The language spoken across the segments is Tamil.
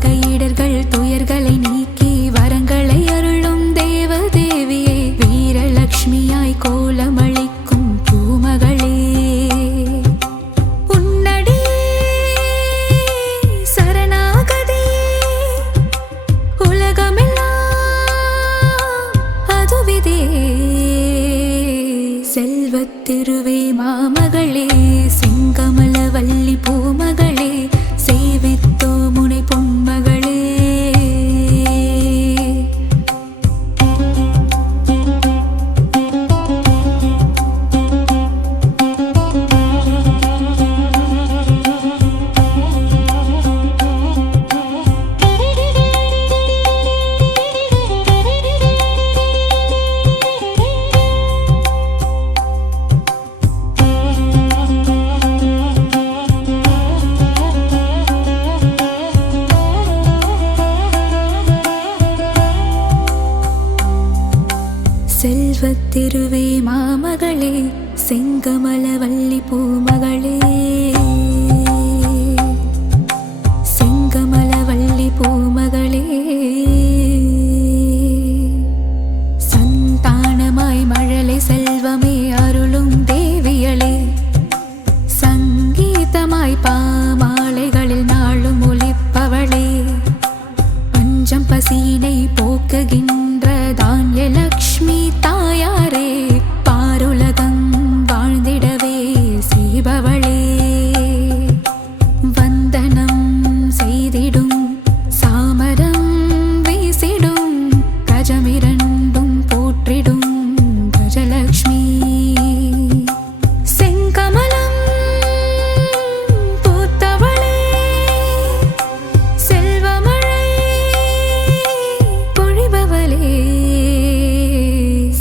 வகையிடர்கள் துயர்களை நீக்கி வரங்களை அருளும் தேவதேவியே, வீரலட்சுமியாய் கோலமளிக்கும் பூமகளே, உன்னடி சரணாகதி உலகமெல்லாம் அதுவிதே. செல்வத்திருவே மாமகளே, செங்கமல வள்ளி பூமகளே, சேவித்தோ முனை பொன்மகளே. செல்வத்திருவே மாமகளே, செங்கமல வள்ளி பூமகளே, செங்கமல வள்ளி பூமகளே. சந்தானமாய் மழலை செல்வமே அருளும் தேவியளே, சங்கீதமாய் பாமாலைகளில் நாளும் ஒலிப்பவளே, பஞ்சம் பசியினை போக்குகின்ற தான்யலக்ஷ்மி தாயாரே, பாருலகம் வாழ்ந்திடவே செய்பவளே, வந்தனம் செய்திடும் சாமரம் வீசிடும் கஜமிரண்டும் போற்றிடும் கஜலக்ஷ்மி. செங்கமலம் பூத்தவளே, செல்வமழை பொழிபவளே,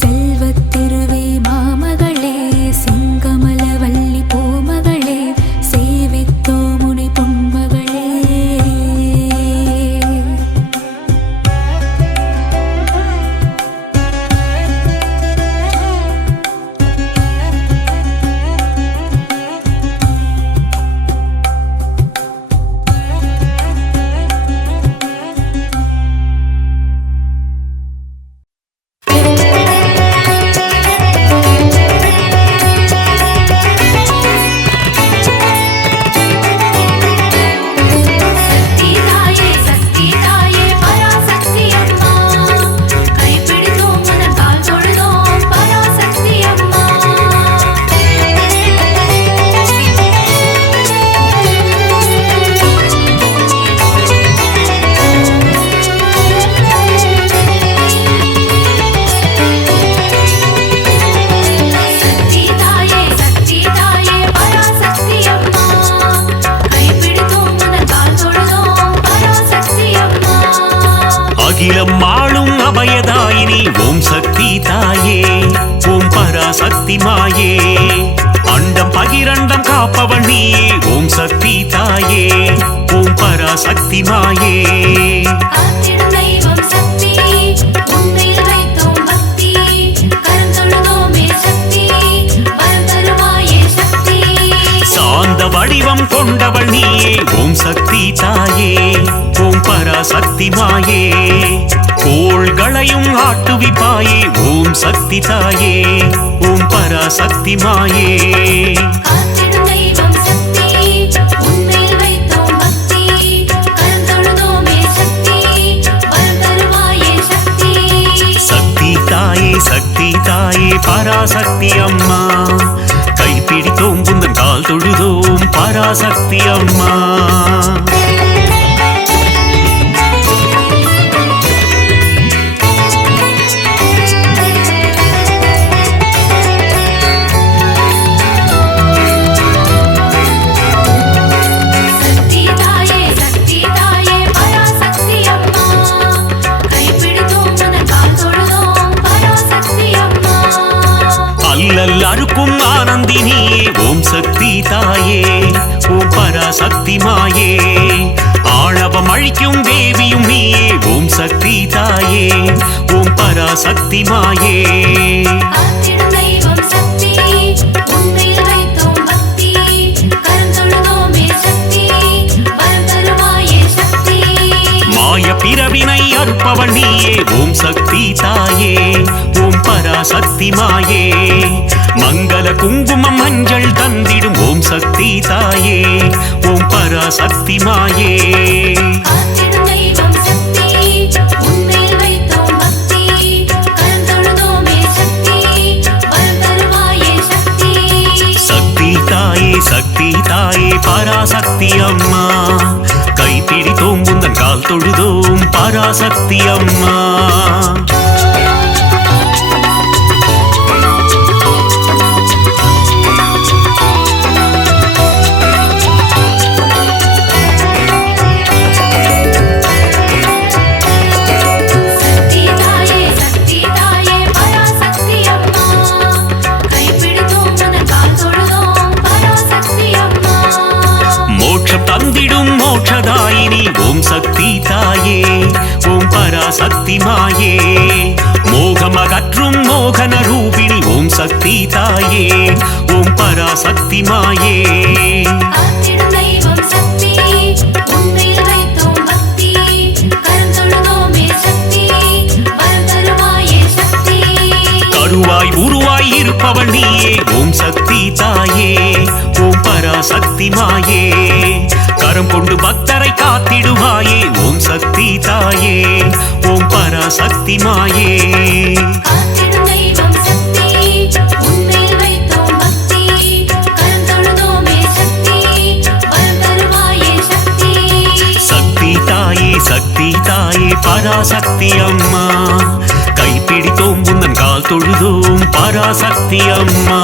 செல்வத்திருவே மாமகளே, செங்கமல வள்ளி பூமகளே, சேவித்தோ முனை பொன்மகளே. அகிலம் ஆளும் அபயதாயினி ஓம் சக்தி தாயே, ஓம் பராசக்தி மாயே, அண்டம் பகிரண்டம் காப்பவன் நீயே, ஓம் சக்தி தாயே, ஓம் பராசக்தி மாயே. சாந்த வடிவம் கொண்டவள் நீயே, ஓம் சக்தி தாயே, ஓம் பராசக்தி மாயே, கோள்களையும் ஆட்டுவிப்பாயே, ஓம் சக்தி தாயே, ஓம் பராசக்தி மாயே. சக்தி தாயே, சக்தி தாயே, பராசக்தி அம்மா, கைப்பிடித்தோம் புந்தன் கால் தொழுதோம் பராசக்தி அம்மா. அல்லல் அறுக்கும் ஆனந்தினியே, ஓம் சக்தி தாயே, ஓம் பராசக்தி மாயே, ஆணவம் அழிக்கும் தேவியும் நீயே, ஓம் சக்தி தாயே, ஓம் பராசக்தி மாயே. மாய பிறவினை அறுப்பவள் நீயே ஓம் சக்தி தாயே ஓம் பராசக்தி மாயே மங்கள குங்குமம் மஞ்சள் தந்திடும் ஓம் சக்தி தாயே ஓம் பராசக்தி மாயே சக்தி தாயே பராசக்தி அம்மா கைப்பிடித்தோம் உந்தன் கால் தொழுதோம் பராசக்தி அம்மா தந்திடும் மோட்சதாயினி ஓம் சக்தி தாயே ஓம் பராசக்தி மாயே மோகமகற்றும் மோகன ரூபிணி ஓம் சக்தி தாயே ஓம் பராசக்தி மாயே கருவாய் உருவாய் இருப்பவள் நீயே ஓம் சக்தி தாயே ஓம் பராசக்தி மாயே கரம் கொண்டு பக்தரை காத்திடுவாயே ஓம் சக்தி தாயே ஓம் பராசக்தி மாயே சக்தி தாயே சக்தி தாயே பராசக்தி அம்மா கைப்பிடித்தோம் உந்தன் கால் தொழுதோம் பராசக்தி அம்மா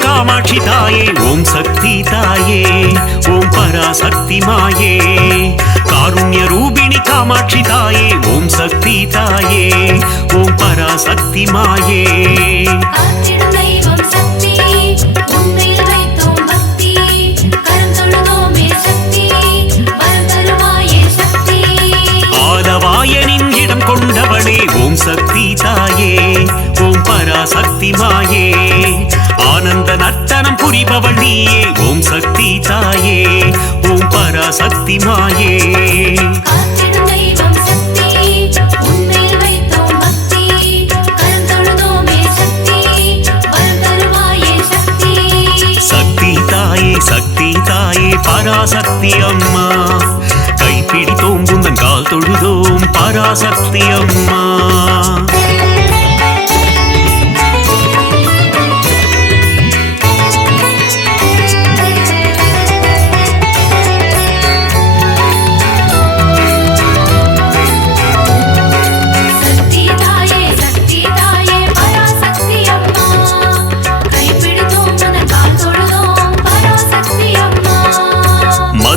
காமாட்சி தாயே ஓம் சக்தி தாயே ஓம் பராசக்தி மாயே காருண்ய ரூபிணி காமாட்சி தாயே ஓம் சக்தி தாயே ஓம் பராசக்தி மாயே ஆதவாயனின் இடம் கொண்டவளே ஓம் சக்தி தாயே ஓம் பராசக்தி மாயே ஆனந்த நர்த்தனம் புரிபவள் நீயே ஓம் சக்தி தாயே ஓம் பராசக்தி மாயே சக்தி தாயே சக்தி தாயே பராசக்தி அம்மா கைப்பிடித்தோம் உந்தன் கால் தொழுதோம் பராசக்தி அம்மா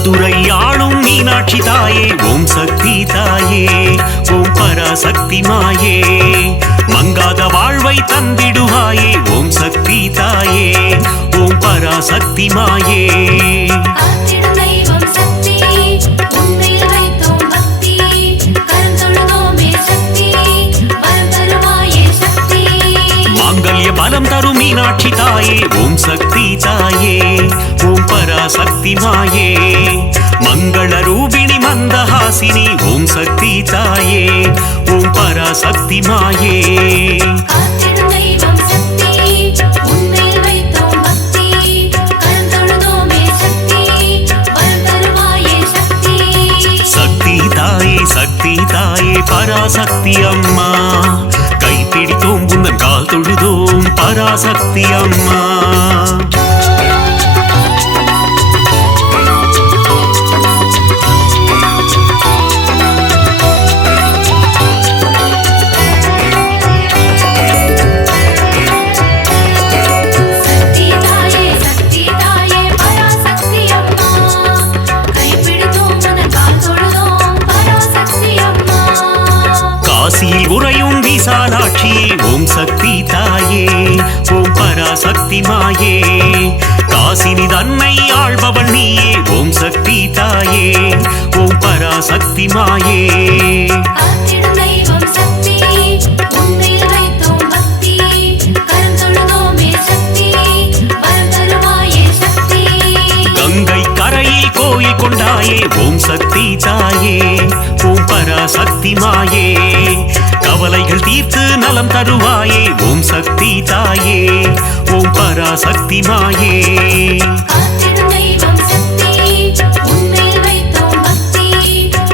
மதுரை ஆளும் மீனாட்சி தாயே ஓம் சக்தி தாயே ஓம் பராசக்தி மாயே மங்காத வாழ்வை தந்திடுவாயே ஓம் சக்தி தாயே ஓம் பராசக்தி மாயே மாங்கல்ய பலம் தரும் மீனாட்சி தாயே ஓம் சக்தி தாயே ஓம் பராசக்தி மாயே மங்கள ரூபிணி மந்தஹாசினி ஓம் சக்தி தாயே ஓம் பராசக்தி மாயே சக்தி தாயே சக்தி தாயே பராசக்தி அம்மா கைப்பிடித்தோம் உந்தன் கால் தொழுதோம் பராசக்தி அம்மா காசியில் உறையும் விசாலாட்சியே ஓம் சக்தி தாயே பராசக்தி மாயே காசினி தன்னை ஆள்பவள் நீயே ஓம் சக்தி தாயே ஓம் பராசக்தி மாயே காத்திடும் தெய்வம் சக்தி உன்னில் வைத்தோம் பக்தி கரம் தொழுதோமே சக்தி வரம் தருவாயே சக்தி கங்கை கரையில் கோயில் கொண்டாயே ஓம் சக்தி தாயே ஓம் பராசக்தி மாயே கவலைகள் தீர்த்து நலம் தருவாயே ஓம் சக்தி தாயே ஓம் பராசக்தி மாயே காத்திடும் தெய்வம் சக்தி உன்னில் வைத்தோம் பக்தி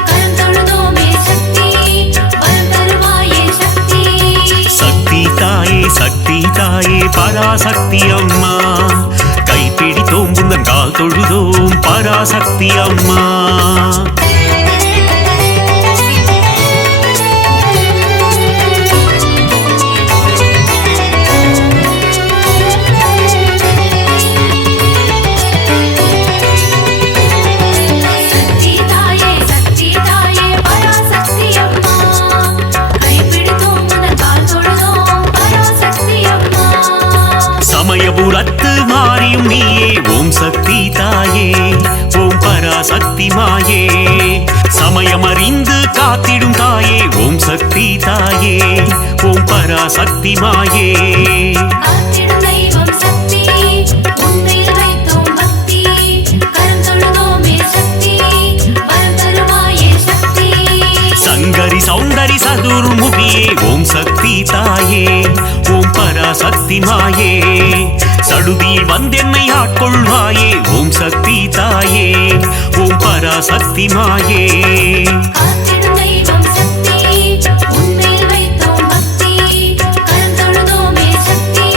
கரம் தொழுதோமே சக்தி வரம் தருவாயே சக்தி சக்தி தாயே பராசக்தி அம்மா கைப்பிடித்தோம் உந்தன் கால் தொழுதோம் பராசக்தி அம்மா சக்தி தாயே பராசக்தி அம்மா கைப்பிடித்தோம் உந்தன் கால் தொழுதோம் பராசக்தி அம்மா சமயபுரத்து மாறியும் நீயே ஓம் சக்தி தாயே ஓம் பராசக்தி மாயே சமயமறிந்து காத்திடும் தாயே ஓம் சக்தி தாயே ஓம் பராசக்தி மாயே காத்திடும் தெய்வம் சக்தி உன்னில் வைத்தோம் பக்தி கரம் தொழுதோமே சக்தி வரம் தருவாயே சக்தி சங்கரி சௌந்தரி சதுர்முகியே ஓம் சக்தி தாயே ஓம் பராசக்தி மாயே சடுதியில் வந்தென்னை ஆட்கொள்வாயே ஓம் சக்தி தாயே ஓம் பராசக்தி மாயே காத்திடும் தெய்வம் சக்தி உன்னில் வைத்தோம் பக்தி கரம் தொழுதோமே சக்தி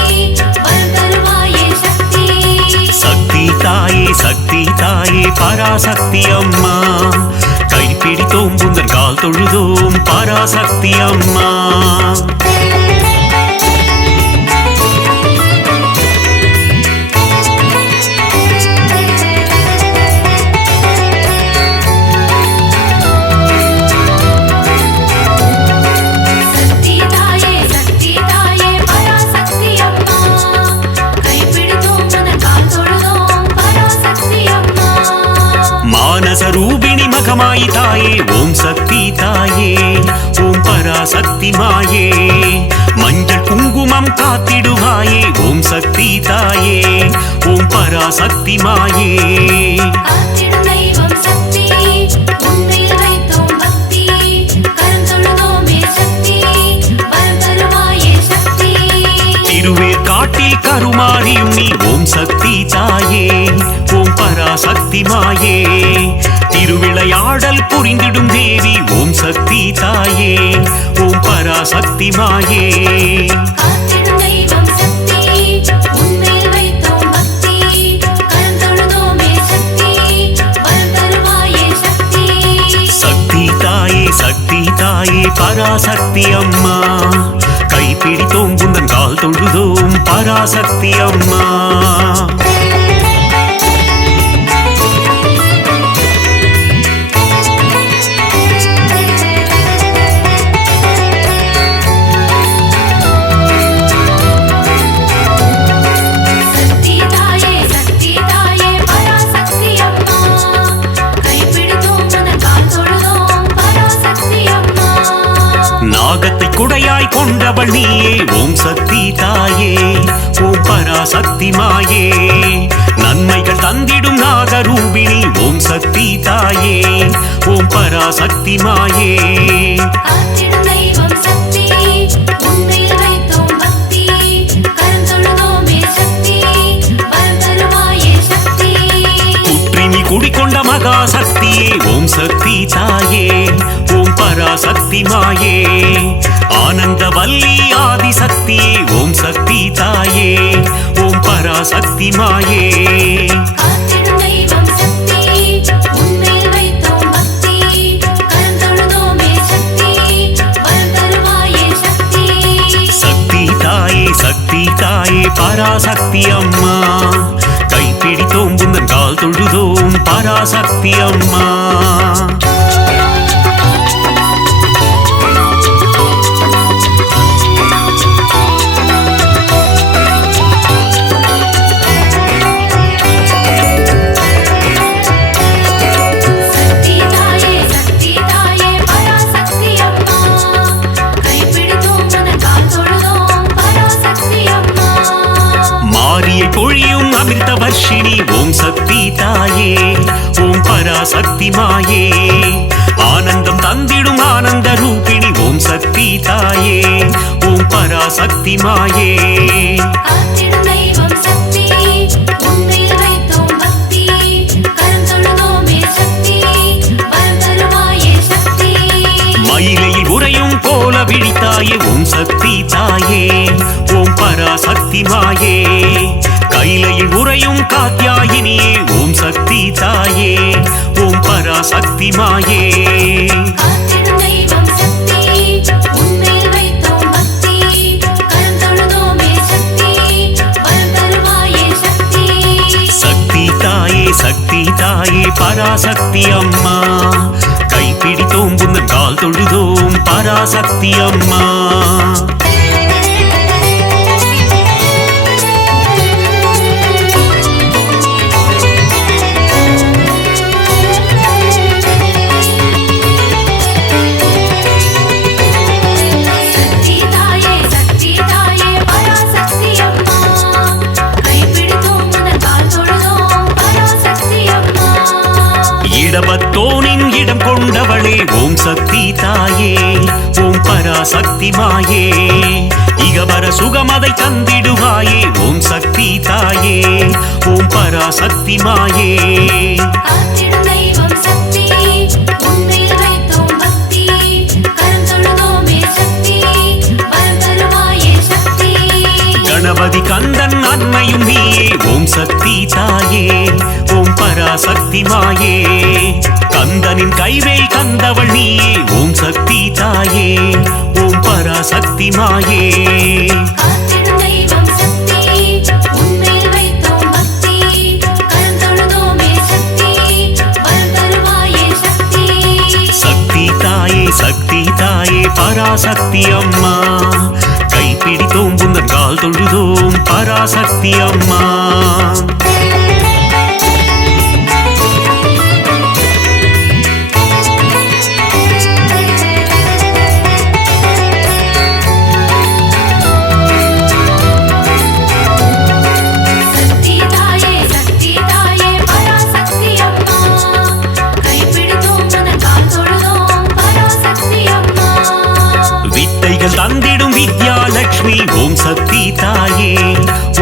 வரம் தருவாயே சக்தி சக்தி தாயே பராசக்தி அம்மா கைப்பிடித்தோம் உந்தன் கால் தொழுதோம் பராசக்தி அம்மா சக்தி தாயே பராசக்தி அம்மா கைப்பிடித்தோம் உந்தன் கால் தொழுதோம் பராசக்தி அம்மா மானச ரூபிணி மகமாயி தாயே ஓம் சக்தி தாயே ஓம் பராசக்தி மாயே மஞ்சள் குங்குமம் காத்திடுவாயே ஓம் சக்தி தாயே ஓம் பராசக்தி மாயே காத்திடும் தெய்வம் சக்தி உன்னில் வைத்தோம் பக்தி கரம் தொழுதோமே சக்தி வரம் தருவாயே சக்தி திருவேற்காட்டில் கருமாரியும் நீ ஓம் சக்தி தாயே ஓம் பராசக்தி மாயே திருவிளையாடல் புரிந்திடும் தேவி ஓம் சக்தி தாயே ஓம் பராசக்தி மாயே காத்திடும் தெய்வம் சக்தி உன்னில் வைத்தோம் பக்தி கரம் தொழுதோமே சக்தி வரம் தருவாயே சக்தி சக்தி தாயே பராசக்தி அம்மா கைப்பிடித்தோம் உந்தன் கால் தொழுதோம் பராசக்தி அம்மா சக்தி தாயே பராசக்தி அம்மா கைப்பிடித்தோம் உந்தன் கால் தொழுதோம் பராசக்தி அம்மா நாகத்தை குடையாய் கொண்டவள் நீயே ஓம் சக்தி தாயே ஓம் பராசக்தி மாயே நன்மைகள் தந்திடும் நாகரூபிணி ஓம் சக்தி தாயே ஓம் பராசக்தி மாயே காத்திடும் தெய்வம் சக்தி உன்னில் வைத்தோம் பக்தி கரம் தொழுதோமே சக்தி வரம் தருவாயே சக்தி குற்றினி குடிக்கொண்ட மகா சக்தியே ஓம் சக்தி தாயே ஓம் பராசக்தி மாயே ஆனந்த வல்லி ஆதிசக்தியே ஓம் சக்தி தாயே ஓம் பராசக்தி மாயே காத்திடும் தெய்வம் சக்தி உன்னில் வைத்தோம் பக்தி கரம் தொழுதோமே சக்தி வரம் தருவாயே சக்தி சக்தி தாயே பராசக்தி அம்மா கைப்பிடித்தோம் உந்தன் கால் தொழுதோம் பராசக்தி அம்மா ஆரியை பொழியும் அமிர்த வர்ஷினி ஓம் சக்தி தாயே ஓம் பராசக்தி மாயே ஆனந்தம் தந்திடும் ஆனந்த ரூபிணி ஓம் சக்தி தாயே ஓம் பராசக்தி மாயே காத்திடும் தெய்வம் சக்தி உன்மேல் வைத்தோம் பக்தி கரம் தொழுதோமே சக்தி வரம் தருவாயே சக்தி மயிலையில் உறையும் போல விழித்தாயே ஓம் சக்தி தாயே ஓம் பராசக்தி மாயே கைலையில் உறையும் காத்யாயினியே ஓம் சக்தி தாயே ஓம் பராசக்தி மாயே காத்திடும் தெய்வம் சக்தி உன்மேல் வைத்தோம் பக்தி கரம் தொழுதோமே சக்தி வரம் தருவாயே சக்தி சக்தி தாயே சக்தி தாயே பராசக்தி அம்மா கைப்பிடித்தோம் புந்தன் கால் தொழுதோம் பராசக்தி அம்மா சக்தி தாயே பராசக்தி அம்மா கைப்பிடித்தோம் முதல் கால் தொழுதோம் பராசக்தி அம்மா இடபத்தோனின் இடம் கொண்டவளே ஓம் சக்தி தாயே ஓம் பராசக்தி மாயே இகவர சுகமதை தந்திடுவாயே ஓம் சக்தி தாயே ஓம் பராசக்தி மாயே காத்திடும் தெய்வம் சக்தி உன்மேல் வைத்தோம் பக்தி கரம் தொழுதோமே சக்தி வரம் தருவாயே சக்தி கணபதி கந்தன் அன்னையும் நீயே ஓம் சக்தி தாயே ஓம் பராசக்தி மாயே கந்தனின் கைவேல் கந்தவள் நீயே ஓம் சக்தி தாயே ஓம் பராசக்தி மாயே காத்திடும் தெய்வம் சக்தி உன்மேல் வைத்தோம் பக்தி கரம் தொழுதோமே சக்தி வரம் தருவாயே சக்தி சக்தி தாயே பராசக்தி அம்மா கைப்பிடித்தோம் புந்தன் கால் தொழுதோம் பராசக்தி அம்மா சக்தி தாயே பராசக்தி அம்மா கைப்பிடித்தோம் முதல் கால் தொழுதோம் பராசக்தி அம்மா வித்தைகள் தந்திடும் வித்யாலட்சுமி ஓம் சக்தி தாயே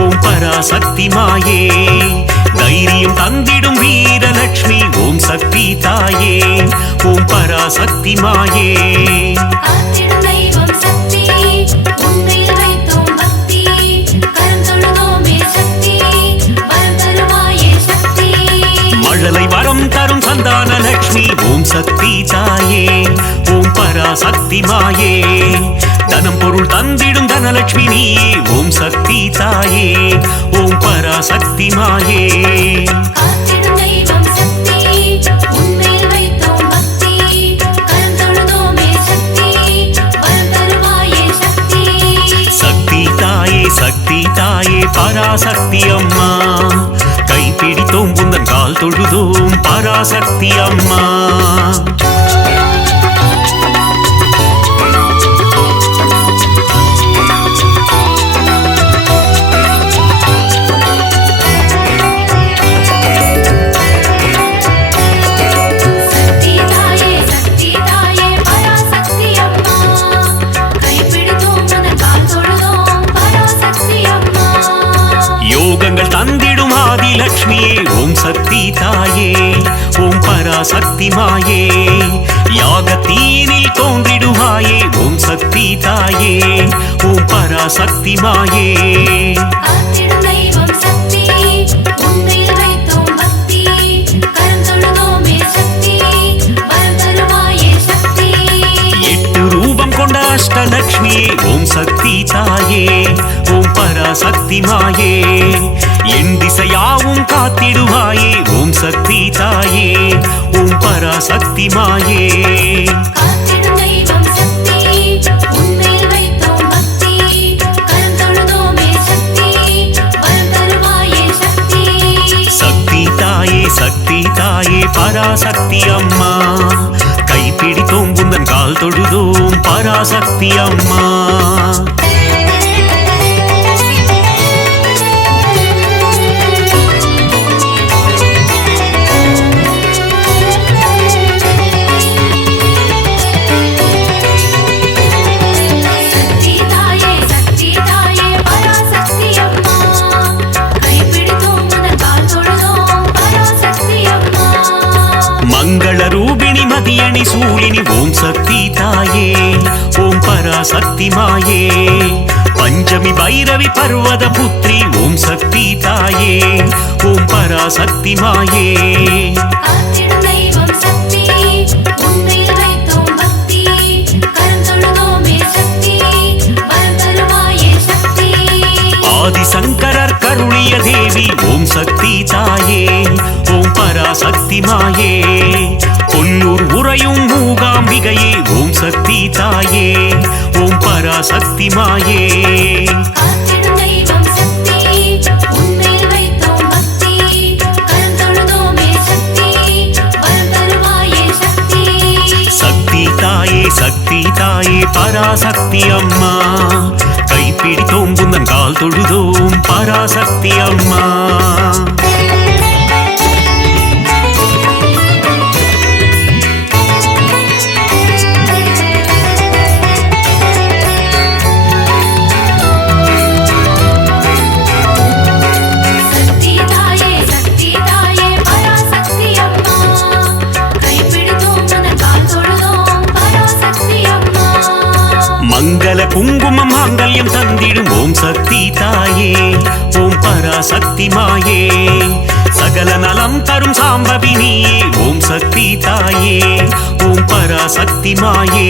ஓம் பராசக்தி மாயே தைரியம் தந்திடும் வீரலட்சுமி ஓம் சக்தி தாயே ஓம் பராசக்தி மாயே காத்திடும் தெய்வம் சக்தி உன்மேல் வைத்தோம் பக்தி கரம் தொழுதோமே சக்தி வரம் தருவாயே சக்தி மழலை வரம் தரும் சந்தான லட்சுமி ஓம் சக்தி தாயே ஓம் பராசக்தி மாயே தனம் பொருள் தந்திடும் தனலட்சுமி நீயே ஓம் சக்தி தாயே ஓம் பராசக்தி மாயே காத்திடும் தெய்வம் சக்தி உன்மேல் வைத்தோம் பக்தி கரம் தொழுதோமே சக்தி வரம் தருவாயே சக்தி சக்தி தாயே பராசக்தி அம்மா கைப்பிடித்தோம் புந்தன் கால் தொழுதோம் பராசக்தி அம்மா சக்தி தாயே பராசக்தி அம்மா கைப்பிடித்தோம் முதல் கால் தொழுதோம் பராசக்தி அம்மா யோகங்கள் தந்திடும் ஆதிலட்சுமியே ஓம் சக்தி தாயே ஓம் பராசக்தி மாயே யாகத்தீனில் தோன்றிடுவாயே ஓம் சக்தி தாயே ஓம் பராசக்தி மாயே காத்திடும் தெய்வம் சக்தி உன்மேல் வைத்தோம் பக்தி கரம் தொழுதோமே சக்தி வரம் தருவாயே சக்தி எட்டு ரூபம் கொண்ட அஷ்டலட்சுமியே ஓம் சக்தி தாயே ஓம் பராசக்தி மாயே என் திசையாவும் காத்திடுவாயே ஓம் சக்தி தாயே ஓம் பராசக்தி மாயே காத்திடும் தெய்வம் சக்தி உன்மேல் வைத்தோம் பக்தி கரம் தொழுதோமே சக்தி வரம் தருவாயே சக்தி சக்தி தாயே பராசக்தி அம்மா கைப்பிடித்தோம் புந்தன் கால் தொழுதோம் பராசக்தி அம்மா பராசக்தி மாயே பஞ்சமி பைரவி பர்வத புத்ரி ஓம் சக்தி தாயே ஓம் பராசக்தி மாயே காத்திடும் தெய்வம் சக்தி உன்மேல் வைத்தோம் பக்தி கரம் தொழுதோமே சக்தி வரம் தருவாயே சக்தி ஆதிசங்கரர் கருளிய தேவி ஓம் சக்தி தாயே ஓம் பராசக்தி மாயே கொல்லூர் உறையும் மூகாம்பிகையே ஓம் சக்தி தாயே ஓம் பராசக்தி மாயே காத்திடும் தெய்வம் சக்தி உன்மேல் வைத்தோம் பக்தி கரம் தொழுதோமே சக்தி வரம் தருவாயே சக்தி சக்தி தாயே சக்தி தாயே பராசக்தி அம்மா கைப்பிடித்தோம் புந்தன் கால் தொழுதோம் பராசக்தி அம்மா சக்தி தாயே பராசக்தி அம்மா கைப்பிடித்தோம் உந்தன் கால் தொழுதோம் பராசக்தி அம்மா மங்கள குங்குமம் மாங்கல்யம் தந்திடும் ஓம் சக்தி தாயே ஓம் பராசக்தி மாயே சகல நலம் தரும் சாம்பவி நீயே ஓம் சக்தி தாயே ஓம் பராசக்தி மாயே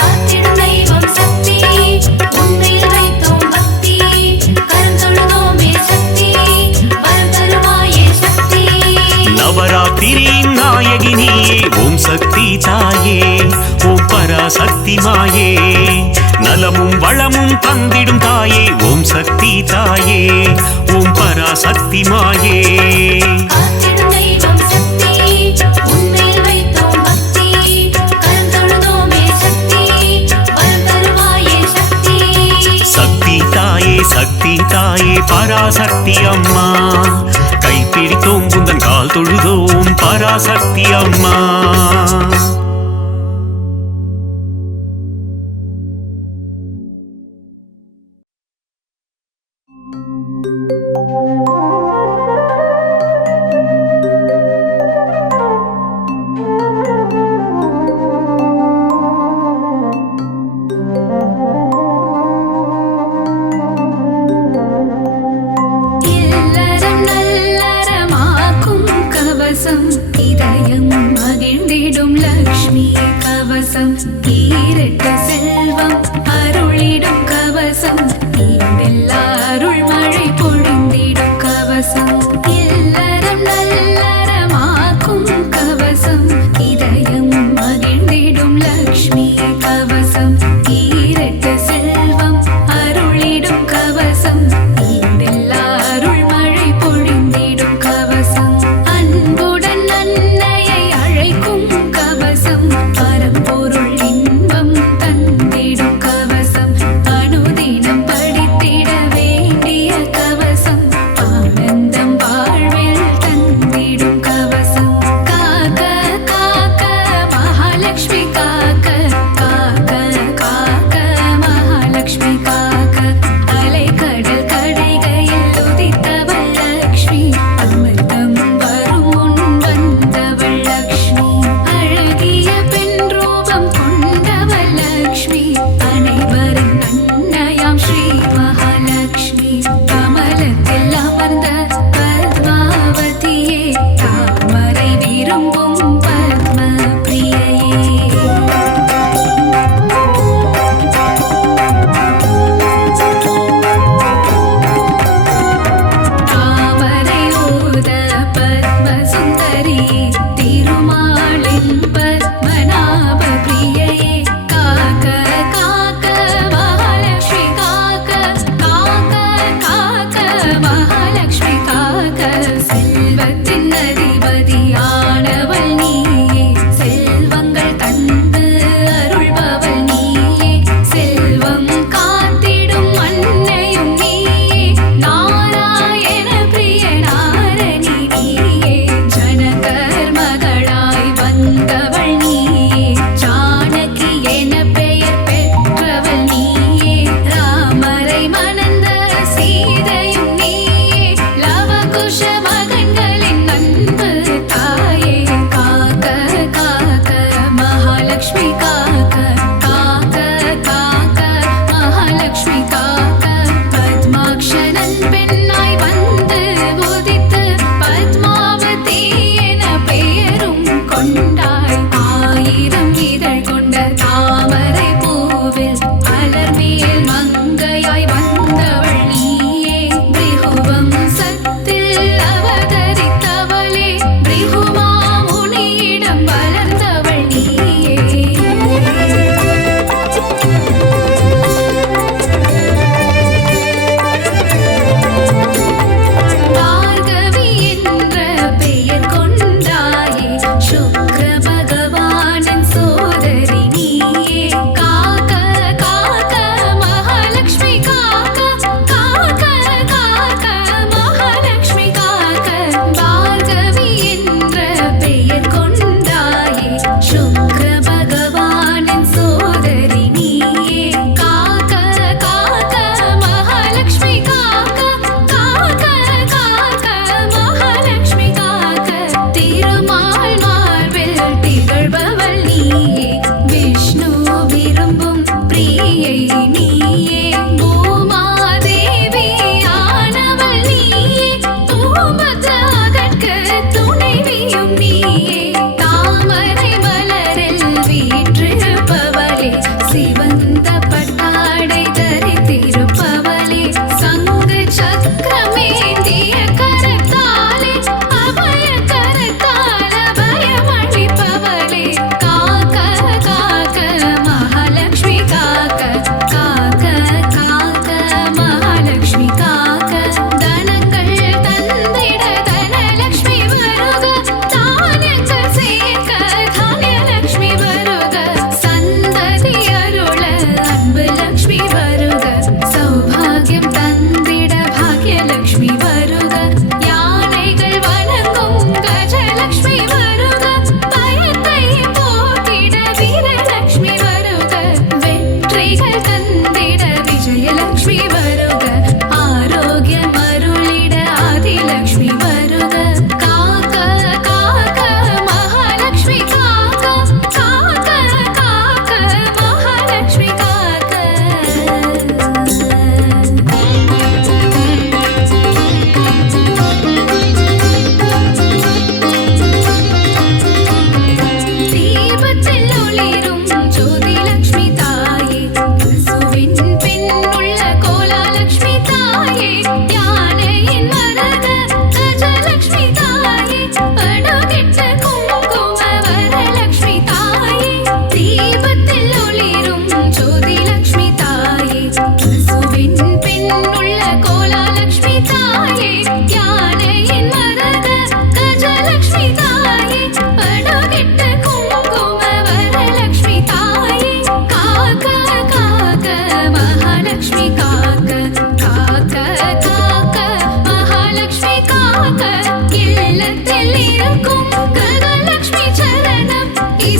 காத்திடும் தெய்வம் சக்தி உன்மேல் வைத்தோம் பக்தி கரம் தொழுதோமே சக்தி வரம் தருவாயே சக்தி நவராத்திரியின் நாயகி நீயே ஓம் சக்தி தாயே ஓம் பராசக்தி மாயே நலமும் வளமும் தந்திடும் தாயே ஓம் சக்தி தாயே ஓம் பராசக்தி மாயே காத்திடும் தெய்வம் சக்தி உன்மேல் வைத்தோம் பக்தி கரம் தொழுதோமே சக்தி வரம் தருவாயே சக்தி சக்தி தாயே பராசக்தி அம்மா கைப்பிடித்தோம் புந்தன் கால் தொழுதோம் பராசக்தி அம்மா இல்லறம் நல்லறமாக்கும் கவசம் இதயம் மகிழ்ந்திடும் லக்ஷ்மி கவசம் ஈரட்டு செல்வம் அருளிடும் கவசம் ஈடெல்லா அருள் மழை பொழிந்திடும் கவசம் இல்லறம் நல்லறமாக்கும் கவசம் இதயம் மகிழ்ந்திடும் லக்ஷ்மி கவசம் ஈரட்டு செல்வம் அருளிடும் கவசம் ஈடெல்லா அருள் மழை பொழிந்திடும் கவசம் அன்புடன் அன்னையை அழைக்கும் கவசம் பரம்பொருள் இன்பம் தந்திடும் கவசம் அனுதினம் படித்திடவே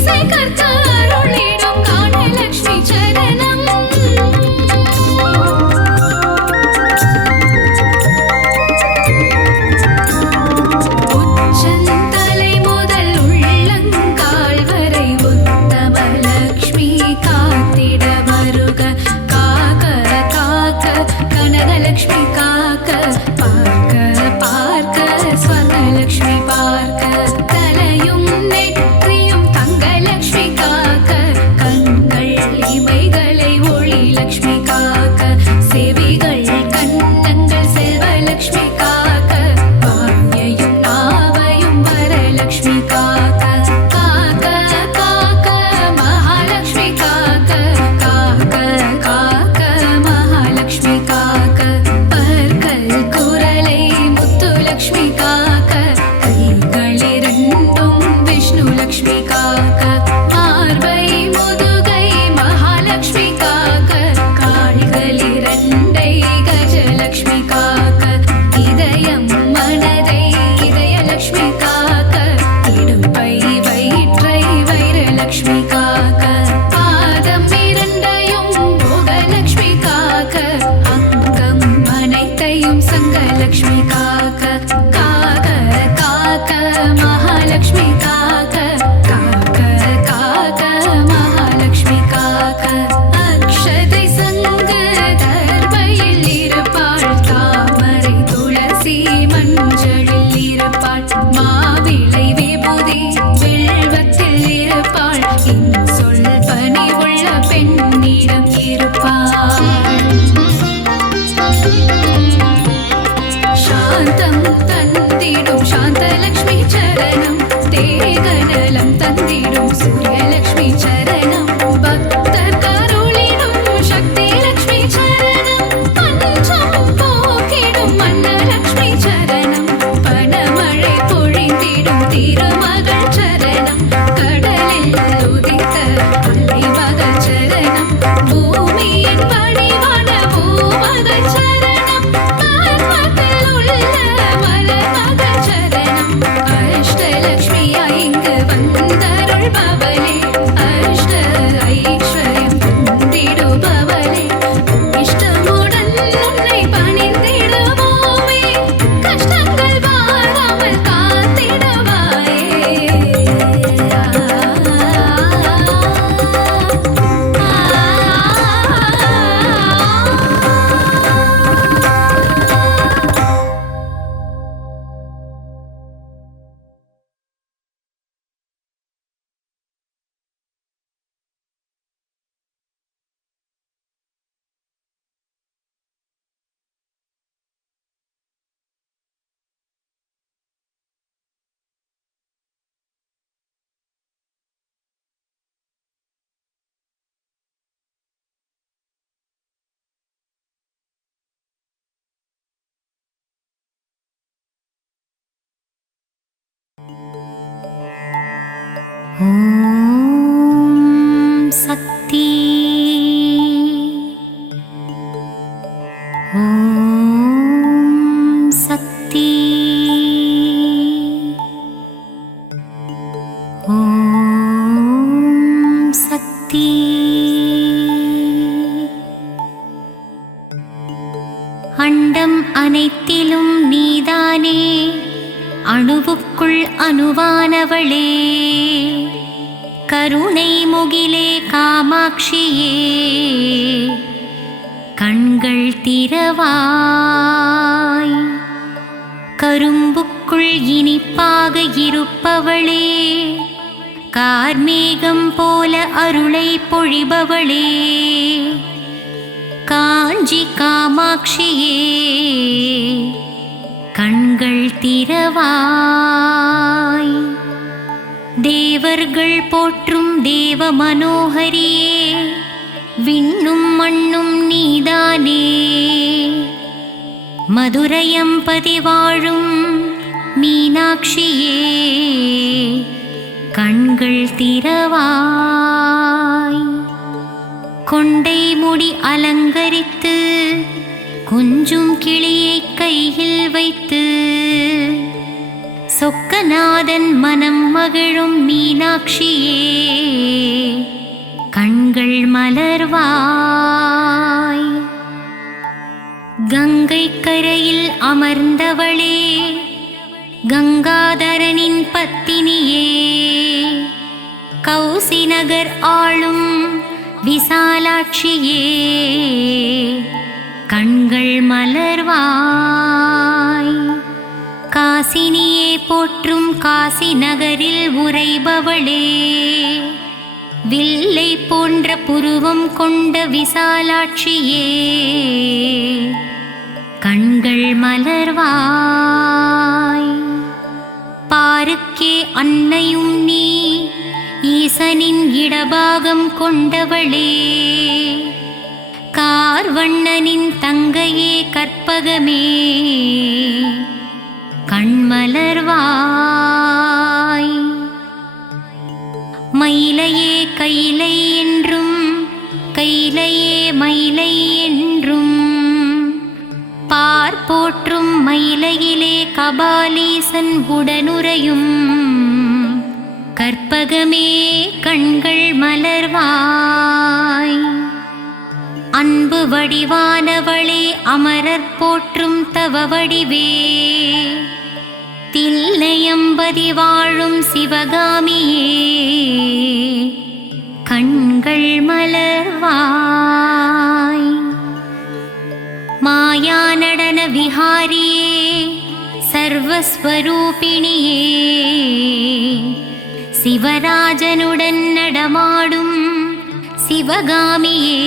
இசை கற்று அருளிடும் காணலக்ஷ்மி சரணம். உச்சந்தலை முதல் உள்ளங்கால் வரை உத்தம லக்ஷ்மி காத்திட வருக. காக்க காக்க கனகலக்ஷ்மி காக்க, பார்க்க பார்க்க ஸ்வர்ணலக்ஷ்மி பார்க்க, தலையும் நெற்றியும் தங்கலக்ஷ்மி காக்க, கண்கள் இமைகளை ஒளி லக்ஷ்மி காக்க, செவிகள் கன்னங்கள் செல்வலக்ஷ்மி காக்க, வாயையும் நாவையும் வரலக்ஷ்மி காக்க, காக்க காக்க மகாலக்ஷ்மி காக்க, காக்க காக்க மகாலக்ஷ்மி காக்க, பற்கள் குரலை முத்துலக்ஷ்மி காக்க, கைகளிரண்டும் விஷ்ணு லக்ஷ்மி காக்க, பார்வை முதுகை மகாலக்ஷ்மி காக்க, கால்களிரண்டை கஜலக்ஷ்மி காக்க, இதயம் மனதை இதயலக்ஷ்மி காக்க, இடுப்பை வயிற்றை வைரலக்ஷ்மி காக்க, பாதம் இரண்டையும் போகலக்ஷ்மி காக்க, அங்கம் அனைத்தையும் சங்கலக்ஷ்மி காக்க, காக்க காக்க மகாலக்ஷ்மி காக்க, காக்க காக்க மகாலக்ஷ்மி காக்க, அக்ஷதை சங்கு தர்பையில் இருப்பாள், தாமரை துளசி மஞ்சளில் இருப்பாள், மாவிளை விபூதி வில்வத்தில் இருப்பாள், இன்சொல் பணிவுள்ள பெண்ணிடம் இருப்பாள். சாந்தம் தந்திடும் சாந்தலக்ஷ்மி சரணம், தேகநலம் தந்திடும் சூரியலக்ஷ்மி சரணம், பக்தர் கருளிடும் சக்தி லக்ஷ்மி சரணம், பஞ்சம் போக்கிடும் மன்னலக்ஷ்மி சரணம், பணமழை பொழிந்திடும் திருமகள் சரணம், கடலில் உதித்த அலைமகள் சரணம், பூமியின் வடிவான பூமகள் சரணம், பர்வத்தில் உள்ள மலர்மகள் சரணம், அஷ்டலக்ஷ்மியா இங்கு வந்தருள்பவளே, அஷ்ட ஐஸ்வர்யம் தந்திடுபவளே, இஷ்டமுடன் உன்னை பணிந்திடுவோமே, கஷ்டங்கள் வாராமல் காத்திடுவாயே. ஓம் சக்தி, ஓம் சக்தி, ஓம் சக்தி. அண்டம் அனைத்திலும் நீதானே, அணுவுக்குள் அணுவானவளே, கருணை முகிலே காமாட்சியே, கண்கள் திறவாய், கரும்புக்குள் இனிப்பாக இருப்பவளே, கார்மேகம் போல அருளை பொழிபவளே, காஞ்சி காமாட்சியே, கண்கள் திறவாய், தேவர்கள் போற்றும் தேவ மனோகரியே, விண்ணும் மண்ணும் நீதானே, மதுரையம்பதி வாழும் மீனாட்சியே, கண்கள் திறவாய், கொண்டை முடி அலங்கரித்து கொஞ்சும் கிளியை கையில் வைத்து சொக்கநாதன் மனம் மகிழும் மீனாட்சியே கண்கள் மலர்வாய். கங்கை கரையில் அமர்ந்தவளே கங்காதரனின் பத்தினியே கௌசி நகர் ஆளும் விசாலாட்சியே கண்கள் மலர்வாய். காசினியே போற்றும் காசி நகரில் உறைபவளே வில்லை போன்ற புருவம் கொண்ட விசாலாட்சியே கண்கள் மலர்வாய். பாருக்கே அன்னையும் நீ ஈசனின் இடபாகம் கொண்டவளே கார்வண்ணனின் தங்கையே கற்பகமே கண்மலர்வாய். மயிலையே கைலை என்றும் கைலையே மயிலை என்றும் பார்ப்போற்றும் மயிலையிலே கபாலீசன் உடனுறையும் கற்பகமே கண்கள் மலர்வாய். அன்பு வடிவானவளே அமரர் போற்றும் தவ வடிவே தில்லையம்பதி வாழும் சிவகாமியே கண்கள் மலர்வாய். மாயா நடன விஹாரியே சர்வஸ்வரூபிணியே சிவராஜனுடன் நடமாடும் சிவகாமியே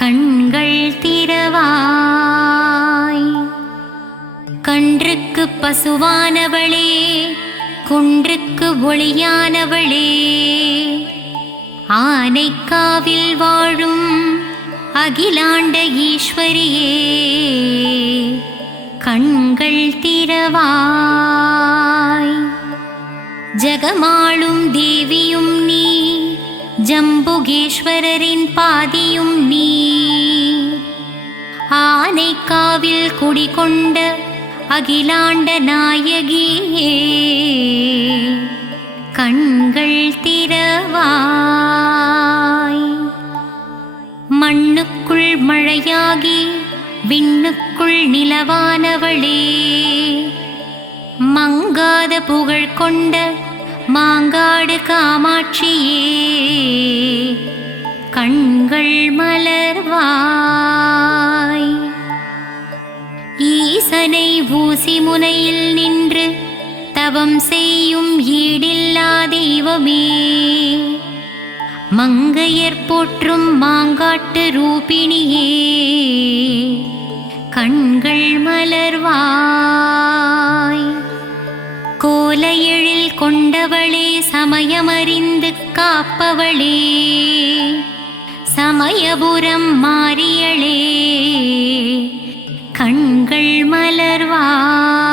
கண்கள் திறவாய். கன்றுக்கு பசுவானவளே குன்றுக்கு ஒளியானவளே ஆனைக்காவில் வாழும் அகிலாண்ட ஈஸ்வரியே கண்கள் திறவாய். ஜகமாளும் தேவியும் நீ ஜம்புகேஸ்வரரின் பாதியும் நீ ஆனைக்காவில் குடிகொண்ட அகிலாண்ட நாயகியே கண்கள் திறவாய். மண்ணுக்குள் மழையாகி விண்ணுக்குள் நிலவானவளே மங்காத புகழ் கொண்ட மாங்காடு காமாட்சியே கண்கள் மலர்வாய். ஈசனை ஊசி முனையில் நின்று தவம் செய்யும் ஈடில்லா தெய்வமே மங்கையர் போற்றும் மாங்காட்டு ரூபிணியே கண்கள் மலர்வாய். கோல எழில் கொண்டவளே சமயமறிந்து காப்பவளே சமயபுரம் மாறியளே கண்கள் மலர்வாய்.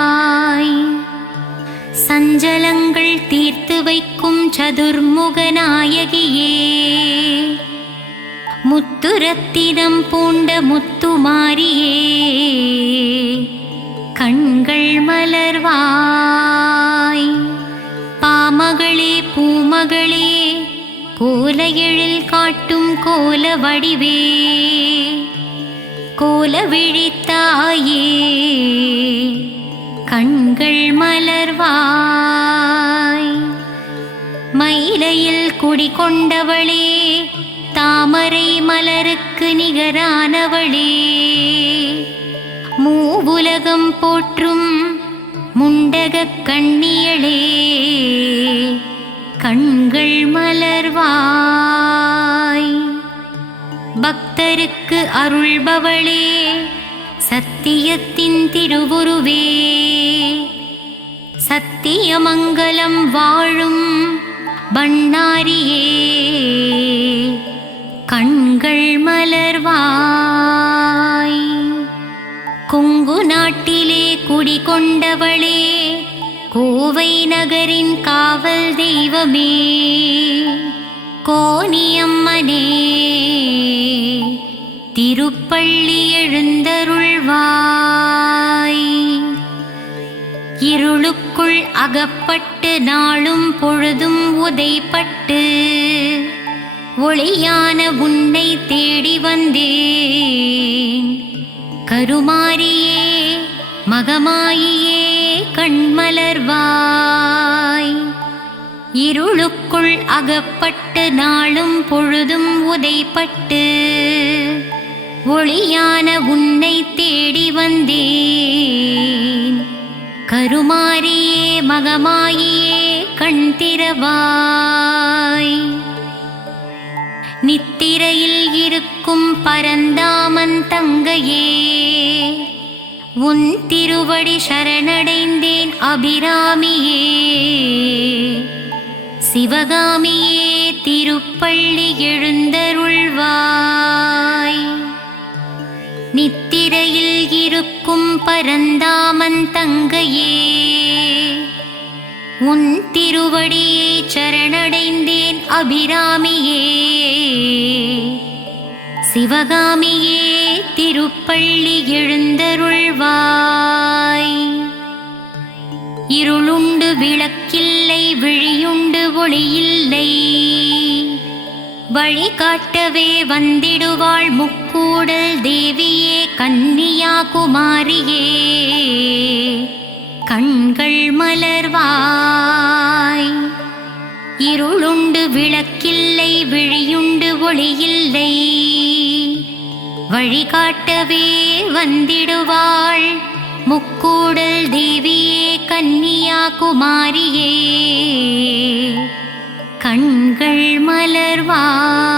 சஞ்சலங்கள் தீர்த்து வைக்கும் சதுர்முக நாயகியே முத்துரத்தினம் பூண்ட முத்துமாரியே கண்கள் மலர்வாய். பாமகளே பூமகளே கோல எழில் காட்டும் கோல வடிவே கோல விழித்தாயே கண்கள் மலர்வாய். மயிலையில் குடிகொண்டவளே தாமரை மலருக்கு நிகரானவளே மூவுலகம் போற்றும் முண்டகக் கண்ணியளே கண்கள் மலர்வாய். பக்தருக்கு அருள்பவளே சத்தியத்தின் திருவுருவே சத்தியமங்கலம் வாழும் பண்ணாரியே கண்கள் மலர்வாய். கொங்கு நாட்டிலே குடிகொண்டவளே கோவை நகரின் காவல் தெய்வமே கோனியம்மனே திருப்பள்ளி எழுந்தருள்வாய். அகப்பட்டு நாளும் பொழுதும் உதைப்பட்டு ஒளியான உன்னை தேடி வந்தேன். கருமாரியே மகமாயியே கண்மலர்வாய். இருளுக்குள் அகப்பட்டு நாளும் பொழுதும் உதைப்பட்டு ஒளியான உன்னை தேடி வந்தேன். கருமாரியே மகமாயியே கண் திறவாய். நித்திரையில் இருக்கும் பரந்தாமன் தங்கையே, உன் திருவடி சரணடைந்தேன் அபிராமியே. சிவகாமியே திருப்பள்ளி எழுந்தருள்வாய். நித்திரையில் இருக்கும் பரந்தாமன் தங்கையே, உன் திருவடியை சரணடைந்தேன் அபிராமியே. சிவகாமியே திருப்பள்ளி எழுந்தருள்வாய். இருளுண்டு விளக்கில்லை, விழியுண்டு ஒளியில்லை, வழி காட்டவே வந்திடுவாள் முக்கூடல் தேவியே கன்னியாகுமாரியே. கண்கள் மலர்வாய். இருளுண்டு விளக்கில்லை, விழியுண்டு ஒளியில்லை, வழி காட்டவே வந்திடுவாள் முக்கூடல் தேவியே கன்னியாகுமாரியே. கண்கள் மலர்வாய்.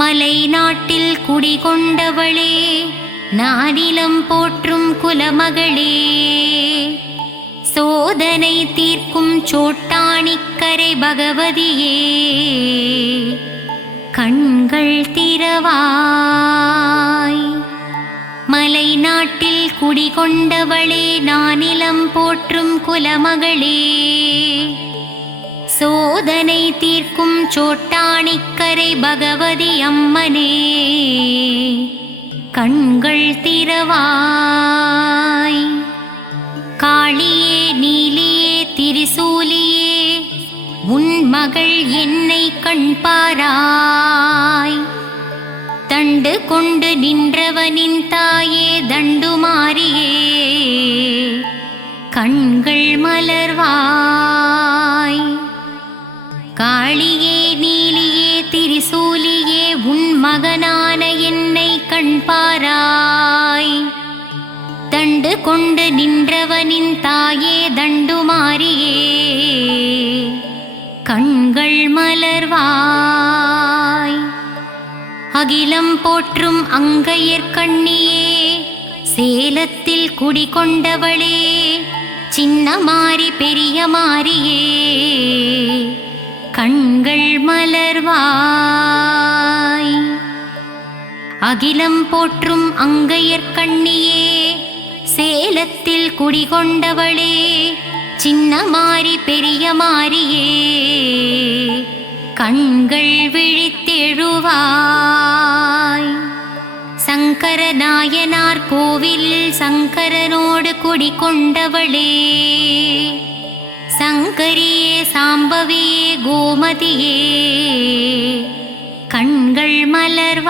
மலை நாட்டில் குடிகொண்டவளே, நானிலம் போற்றும் குலமகளே, சோதனை தீர்க்கும் சோட்டாணிக்கரை பகவதியே. கண்கள் திறவாய். மலை நாட்டில் குடிகொண்டவளே, நானிலம் போற்றும் குலமகளே, சோதனை தீர்க்கும் சோட்டாணிக்கரை பகவதி அம்மனே. கண்கள் திறவாய். காளியே நீலியே திரிசூலியே, உன் மகள் என்னை கண்பாராய். தண்டு கொண்டு நின்றவனின் தாயே தண்டுமாரியே. கண்கள் மலர்வாய். காளியே நீலியே திரிசூலியே, உன் மகனான என்னை கண்பாராய். தண்டு கொண்டு நின்றவனின் தாயே தண்டுமாரியே. கண்கள் மலர்வாய். அகிலம் போற்றும் அங்கையர்கண்ணியே, சேலத்தில் குடிகொண்டவளே, சின்ன மாரி பெரிய மாரியே. கண்கள் மலர்வாய். அகிலம் போற்றும் அங்கையர்கண்ணியே, சேலத்தில் குடிகொண்டவளே, சின்ன மாரி பெரிய மாரியே. கண்கள் விழித்தெழுவாய். சங்கர நாயனார் கோவிலில் சங்கரனோடு குடிகொண்டவளே, சங்கரியே சாம்பவியே கோமதியே. கண்கள் மலர்வாய்.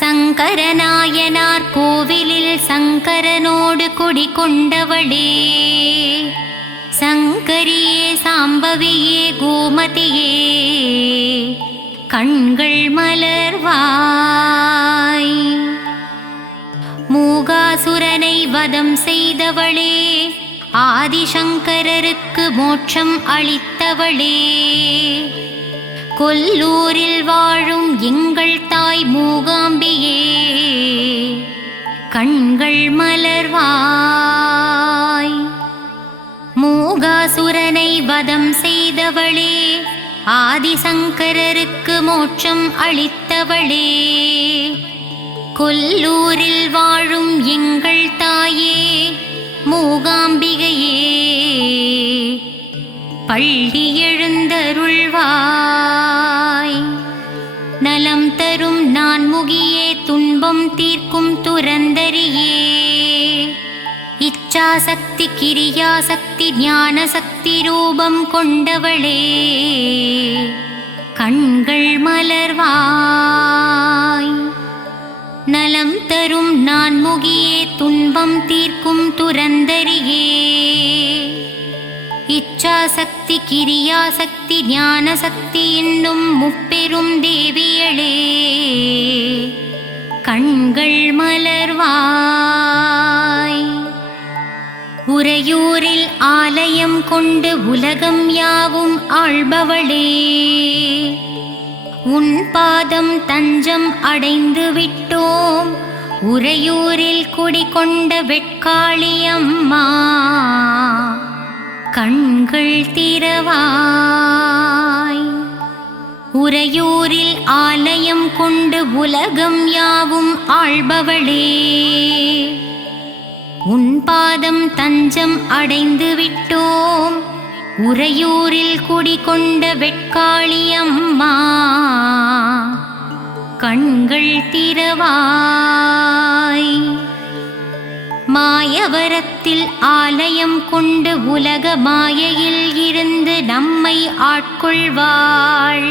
சங்கரநாயனார் கோவிலில் சங்கரனோடு குடிகொண்டவளே, சங்கரியே சாம்பவியே கோமதியே. கண்கள் மலர்வாய். மூகாசுரனை வதம் செய்தவளே, ஆதிசங்கரருக்கு மோட்சம் அளித்தவளே, கொல்லூரில் வாழும் எங்கள் தாய் மூகாம்பியே. கண்கள் மலர்வாய். மூகாசுரனை வதம் செய்தவளே, ஆதிசங்கரருக்கு மோட்சம் அளித்தவளே, கொல்லூரில் வாழும் எங்கள் தாயே மூகாம்பிகையே. பள்ளி எழுந்தருள்வாய். நலம் தரும் நான்முகியே, துன்பம் தீர்க்கும் துரந்தரியே. இச்சாசக்தி கிரியாசக்தி ஞானசக்தி ரூபம் கொண்டவளே கண்கள் மலர்வாய். நலம் தரும் நான்முகியே துன்பம் தீர்க்கும் துரந்தரியே இச்சாசக்தி கிரியாசக்தி ஞானசக்தி என்னும் முப்பெரும் தேவியளே கண்கள் மலர்வாய். உறையூரில் ஆலயம் கொண்டு உலகம் யாவும் ஆள்பவளே உன் பாதம் தஞ்சம் அடைந்து விட்டோம். உறையூரில் குடிகொண்ட வெட்காளி அம்மா கண்கள் திறவாய். உறையூரில் ஆலயம் கொண்டு உலகம் யாவும் ஆள்பவளே உன் பாதம் தஞ்சம் அடைந்து விட்டோம். உறையூரில் குடிகொண்ட வெட்காளி அம்மா கண்கள் திறவாய். மாயவரத்தில் ஆலயம் கொண்டு உலக மாயையில் இருந்து நம்மை ஆட்கொள்வாள்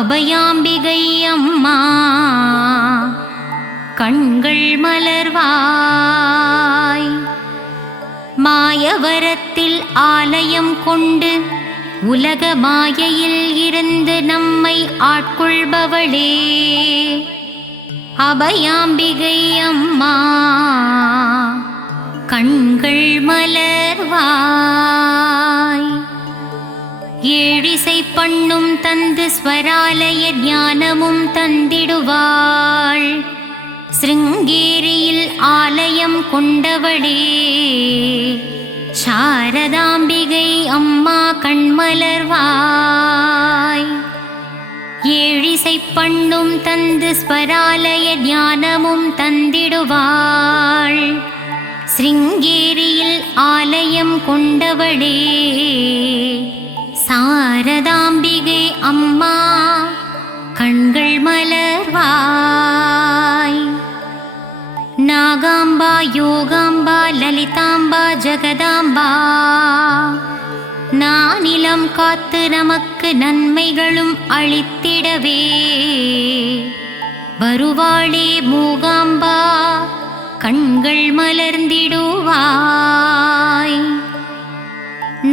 அபயாம்பிகை அம்மா கண்கள் மலர்வாய். மாயவரத்தில் ஆலயம் கொண்டு உலக மாயையில் இருந்து நம்மை ஆட்கொள்பவளே அபயாம்பிகை அம்மா கண்கள் மலர்வாய். ஏழிசை பண்ணும் தந்து ஸ்வராலய ஞானமும் தந்திடுவாள். சிருங்கேரியில் ஆலயம் கொண்டவளே சாரதாம்பிகை அம்மா கண்மலர்வாய். ஏழிசை பண்ணும் தந்து ஸ்வராலய ஞானமும் தந்திடுவாள். சிருங்கேரியில் ஆலயம் கொண்டவளே சாரதாம்பிகை அம்மா கண்கள் மலர்வாய். நாகாம்பா யோகாம்பா லலிதாம்பா ஜகதாம்பா நானிலம் காத்து நமக்கு நன்மைகளும் அளித்திடவே வருவாளே மூகாம்பா கண்கள் மலர்ந்திடுவாய்.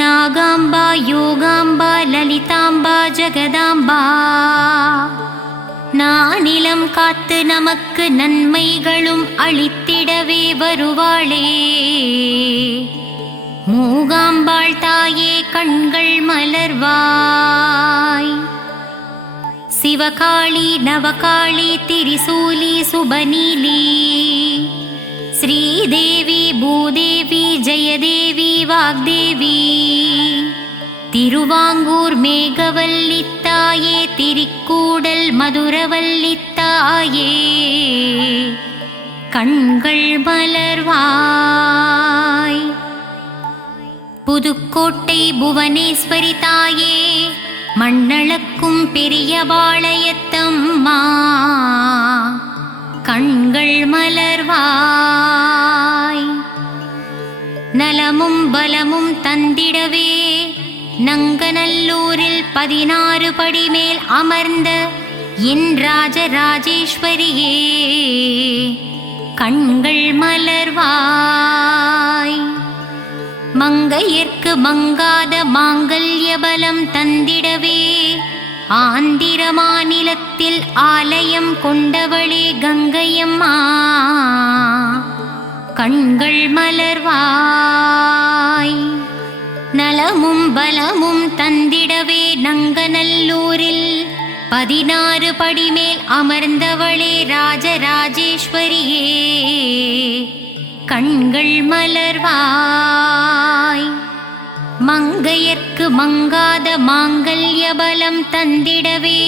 நாகாம்பா யோகாம்பா லலிதாம்பா ஜகதாம்பா நானிலம் காத்து நமக்கு நன்மைகளும் அளித்திடவே வருவாளே மூகாம்பாள் தாயே கண்கள் மலர்வாய். சிவகாளி நவகாளி திரிசூலி சுபநீலி ஸ்ரீதேவி பூதேவி ஜெயதேவி வாக்தேவி திருவாங்கூர் மேகவல்லி தாயே திரிக்கூடல் மதுரவல்லி தாயே கண்கள் மலர்வாய். புதுக்கோட்டை புவனேஸ்வரி தாயே மண்ணளக்கும் பெரிய பாளையத்தம்மா கண்கள் மலர்வாய். நலமும் பலமும் தந்திடவே நங்கநல்லூரில் 16 படி மேல் அமர்ந்த என் ராஜராஜேஸ்வரியே கண்கள் மலர்வாய். மங்கையர்க்கு மங்காத மாங்கல்ய பலம் தந்திடவே ஆந்திர மாநிலத்தில் ஆலயம் கொண்டவளே கங்கையம்மா கண்கள் மலர்வாய். நலமும் பலமும் தந்திடவே நங்கநல்லூரில் 16 படி மேல் அமர்ந்தவளே ராஜராஜேஸ்வரியே கண்கள் மலர்வாய். மங்கையர்க்கு மங்காத மாங்கல்ய பலம் தந்திடவே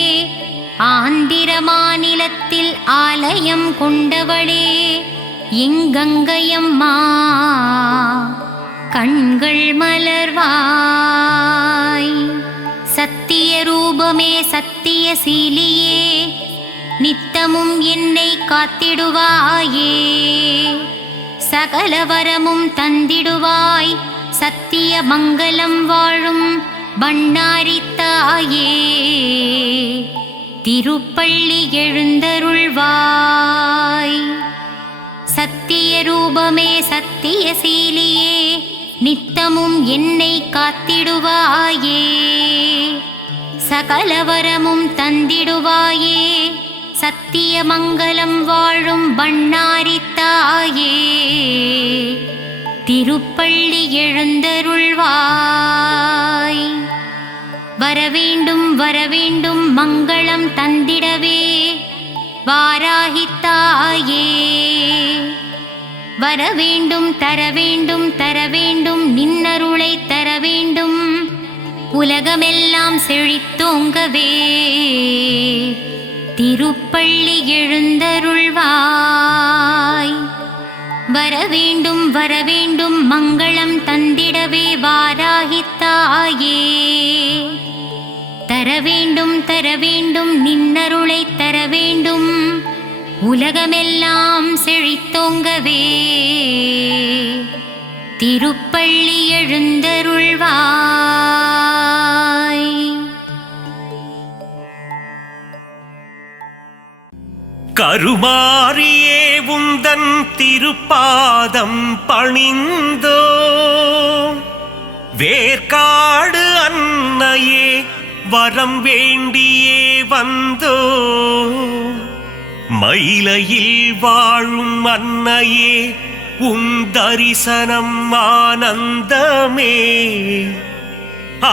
ஆந்திர மாநிலத்தில் ஆலயம் கொண்டவளே எங்கங்கையம்மா கண்கள் மலர்வாய். சத்திய ரூபமே சத்திய சீலியே நித்தமும் என்னை காத்திடுவாயே சகல வரமும் தந்திடுவாய் சத்திய மங்களம் வாழும் பண்ணாரி தாயே திருப்பள்ளி எழுந்தருள்வாய் சத்திய ரூபமே சத்திய சீலியே நித்தமும் என்னை காத்திடுவாயே சகல வரமும் தந்திடுவாயே சத்திய மங்களம் வாழும் பண்ணாரி தாயே திருப்பள்ளி எழுந்தருள்வாய் வரவேண்டும் வரவேண்டும் மங்களம் தந்திடவே வாராகி தாயே வரவேண்டும் தரவேண்டும் தரவேண்டும் நின்னருளை தரவேண்டும் உலகமெல்லாம் செழித்தோங்கவே திருப்பள்ளி எழுந்தருள்வாய் வரவேண்டும் வரவேண்டும் மங்களம் தந்திடவே வாராகி தாயே தரவேண்டும் தரவேண்டும் நின்னருளை தரவேண்டும் உலகமெல்லாம் செழித்தோங்கவே திருப்பள்ளி எழுந்தருள்வாய் கருமாரியே உந்தன் திருப்பாதம் பணிந்தோ வேர்க்காடு அன்னையே வரம் வேண்டியே வந்தோ மயிலையில் வாழும் அன்னையே உன் தரிசனம் ஆனந்தமே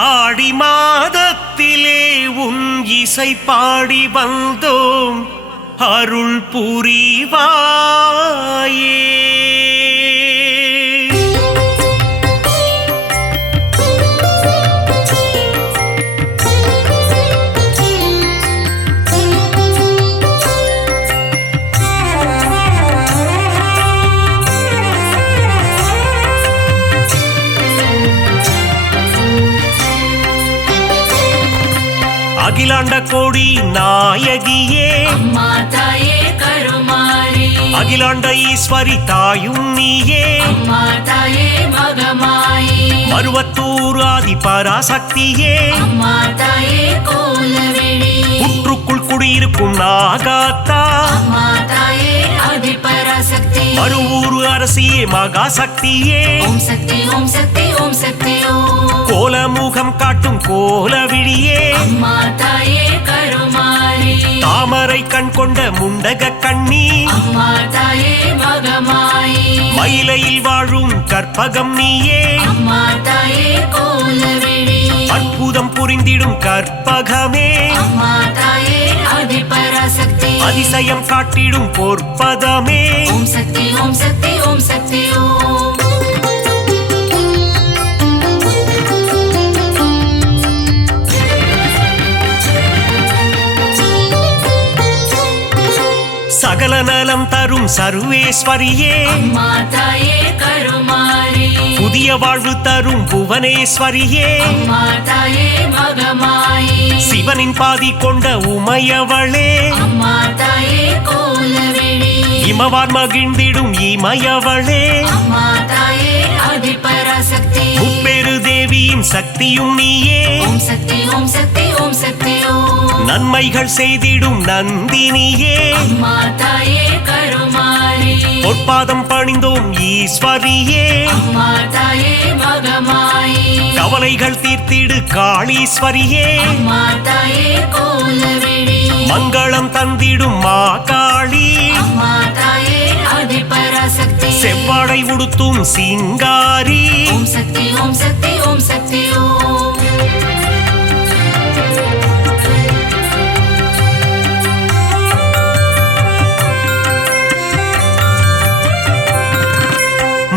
ஆடி மாதத்திலே உன் இசை பாடி வந்தோம் அருள் புரிவாயே அகிலாண்ட கோடி நாயகியே அம்மா தாயே கருமாரி அகிலாண்ட ஈஸ்வரி தாயும் நீயே அம்மா தாயே மகமாயி மருவத்தூர் ஆதி பராசக்தியே அம்மா தாயே கோலவெளி புற்றுக்குள் குடியிருக்கும் நாகாத்தா அம்மா தாயே ஆதிபராசக்தி மருவூர் அரசியே மகாசக்தியே ஓம் சக்தி ஓம் சக்தி ஓம் சக்தி ஓம் கோலமுகம் காட்டும் கோலவிழியே அம்மா தாயே கருமாரி தாமரை கண் கொண்ட முண்டக கண்ணி அம்மா தாயே மகமாயி மயிலையில் வாழும் கற்பகம் நீயே அம்மா தாயே கோலவெளி அற்புதம் புரிந்திடும் கற்பகமே அம்மா தாயே ஆதிபராசக்தி அதிசயம் காட்டிடும் பொற்பதமே ஓம் சக்தி ஓம் சக்தி ஓம் சக்தி ஓம் சகல நலம் தரும் சர்வேஸ்வரியே அம்மா தாயே கருமாரி புதிய வாழ்வு தரும் புவனேஸ்வரியே அம்மா தாயே மகமாயி சிவனின் பாதி கொண்ட உமையவளே அம்மா தாயே கோலவெளி இமவார் மகிழ்ந்திடும் இமயவளே அம்மா தாயே ஆதிபராசக்தி முப்பெரு தேவியின் சக்தியும் நீயே ஓம் சக்தி ஓம் சக்தி ஓம் சக்தி ஓம் நன்மைகள் செய்திடும் நந்தினியே அம்மா தாயே கருமாரி பொற்பாதம் பணிந்தோம் ஈஸ்வரியே அம்மா தாயே மகமாயி கவலைகள் தீர்த்திடு காளீஸ்வரியே அம்மா தாயே கோலவெளி மங்களம் தந்திடும் மாகாளி அம்மா தாயே ஆதிபராசக்தி செவ்வாடை உடுத்தும் சிங்காரி ஓம் சக்தி ஓம் சக்தி ஓம் சக்தி ஓம்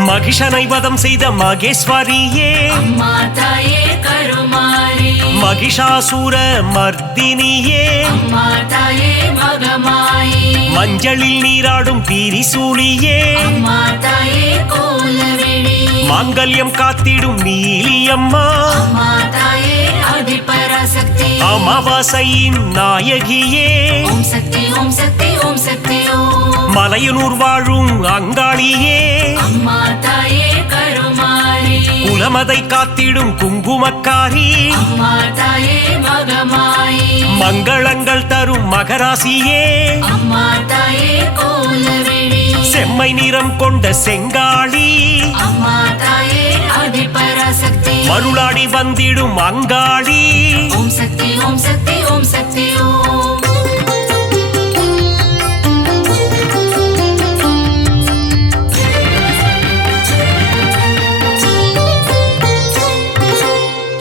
மகிஷனை வதம் செய்த மகேஸ்வரியே அம்மா தாயே கருமாரி மகிஷாசூர மர்தினியே அம்மா தாயே மகமாயி மஞ்சளில் நீராடும் திரிசூலியே அம்மா தாயே கோலவெளி மாங்கல்யம் காத்திடும் நீலியம்மா அம்மா தாயே ஆதிபராசக்தி அமாவாசையின் நாயகியே ஓம் சக்தி ஓம் சக்தி ஓம் சக்தி ஓம் மலை மயனூர் வாழும் அங்காளியே அம்மா தாயே கருமாரி குலமதை காத்திடும் குங்குமக்காரி அம்மா தாயே மகமாயி மங்களங்கள் தரும் மகராசியே அம்மா தாயே கோலவிழி செம்மை நிறம் கொண்ட செங்காளி அம்மா தாயே ஆதிபராசக்தி மருளாடி வந்திடும் அங்காளி ஓம் சக்தி ஓம் சக்தி ஓம் சக்தி ஓம்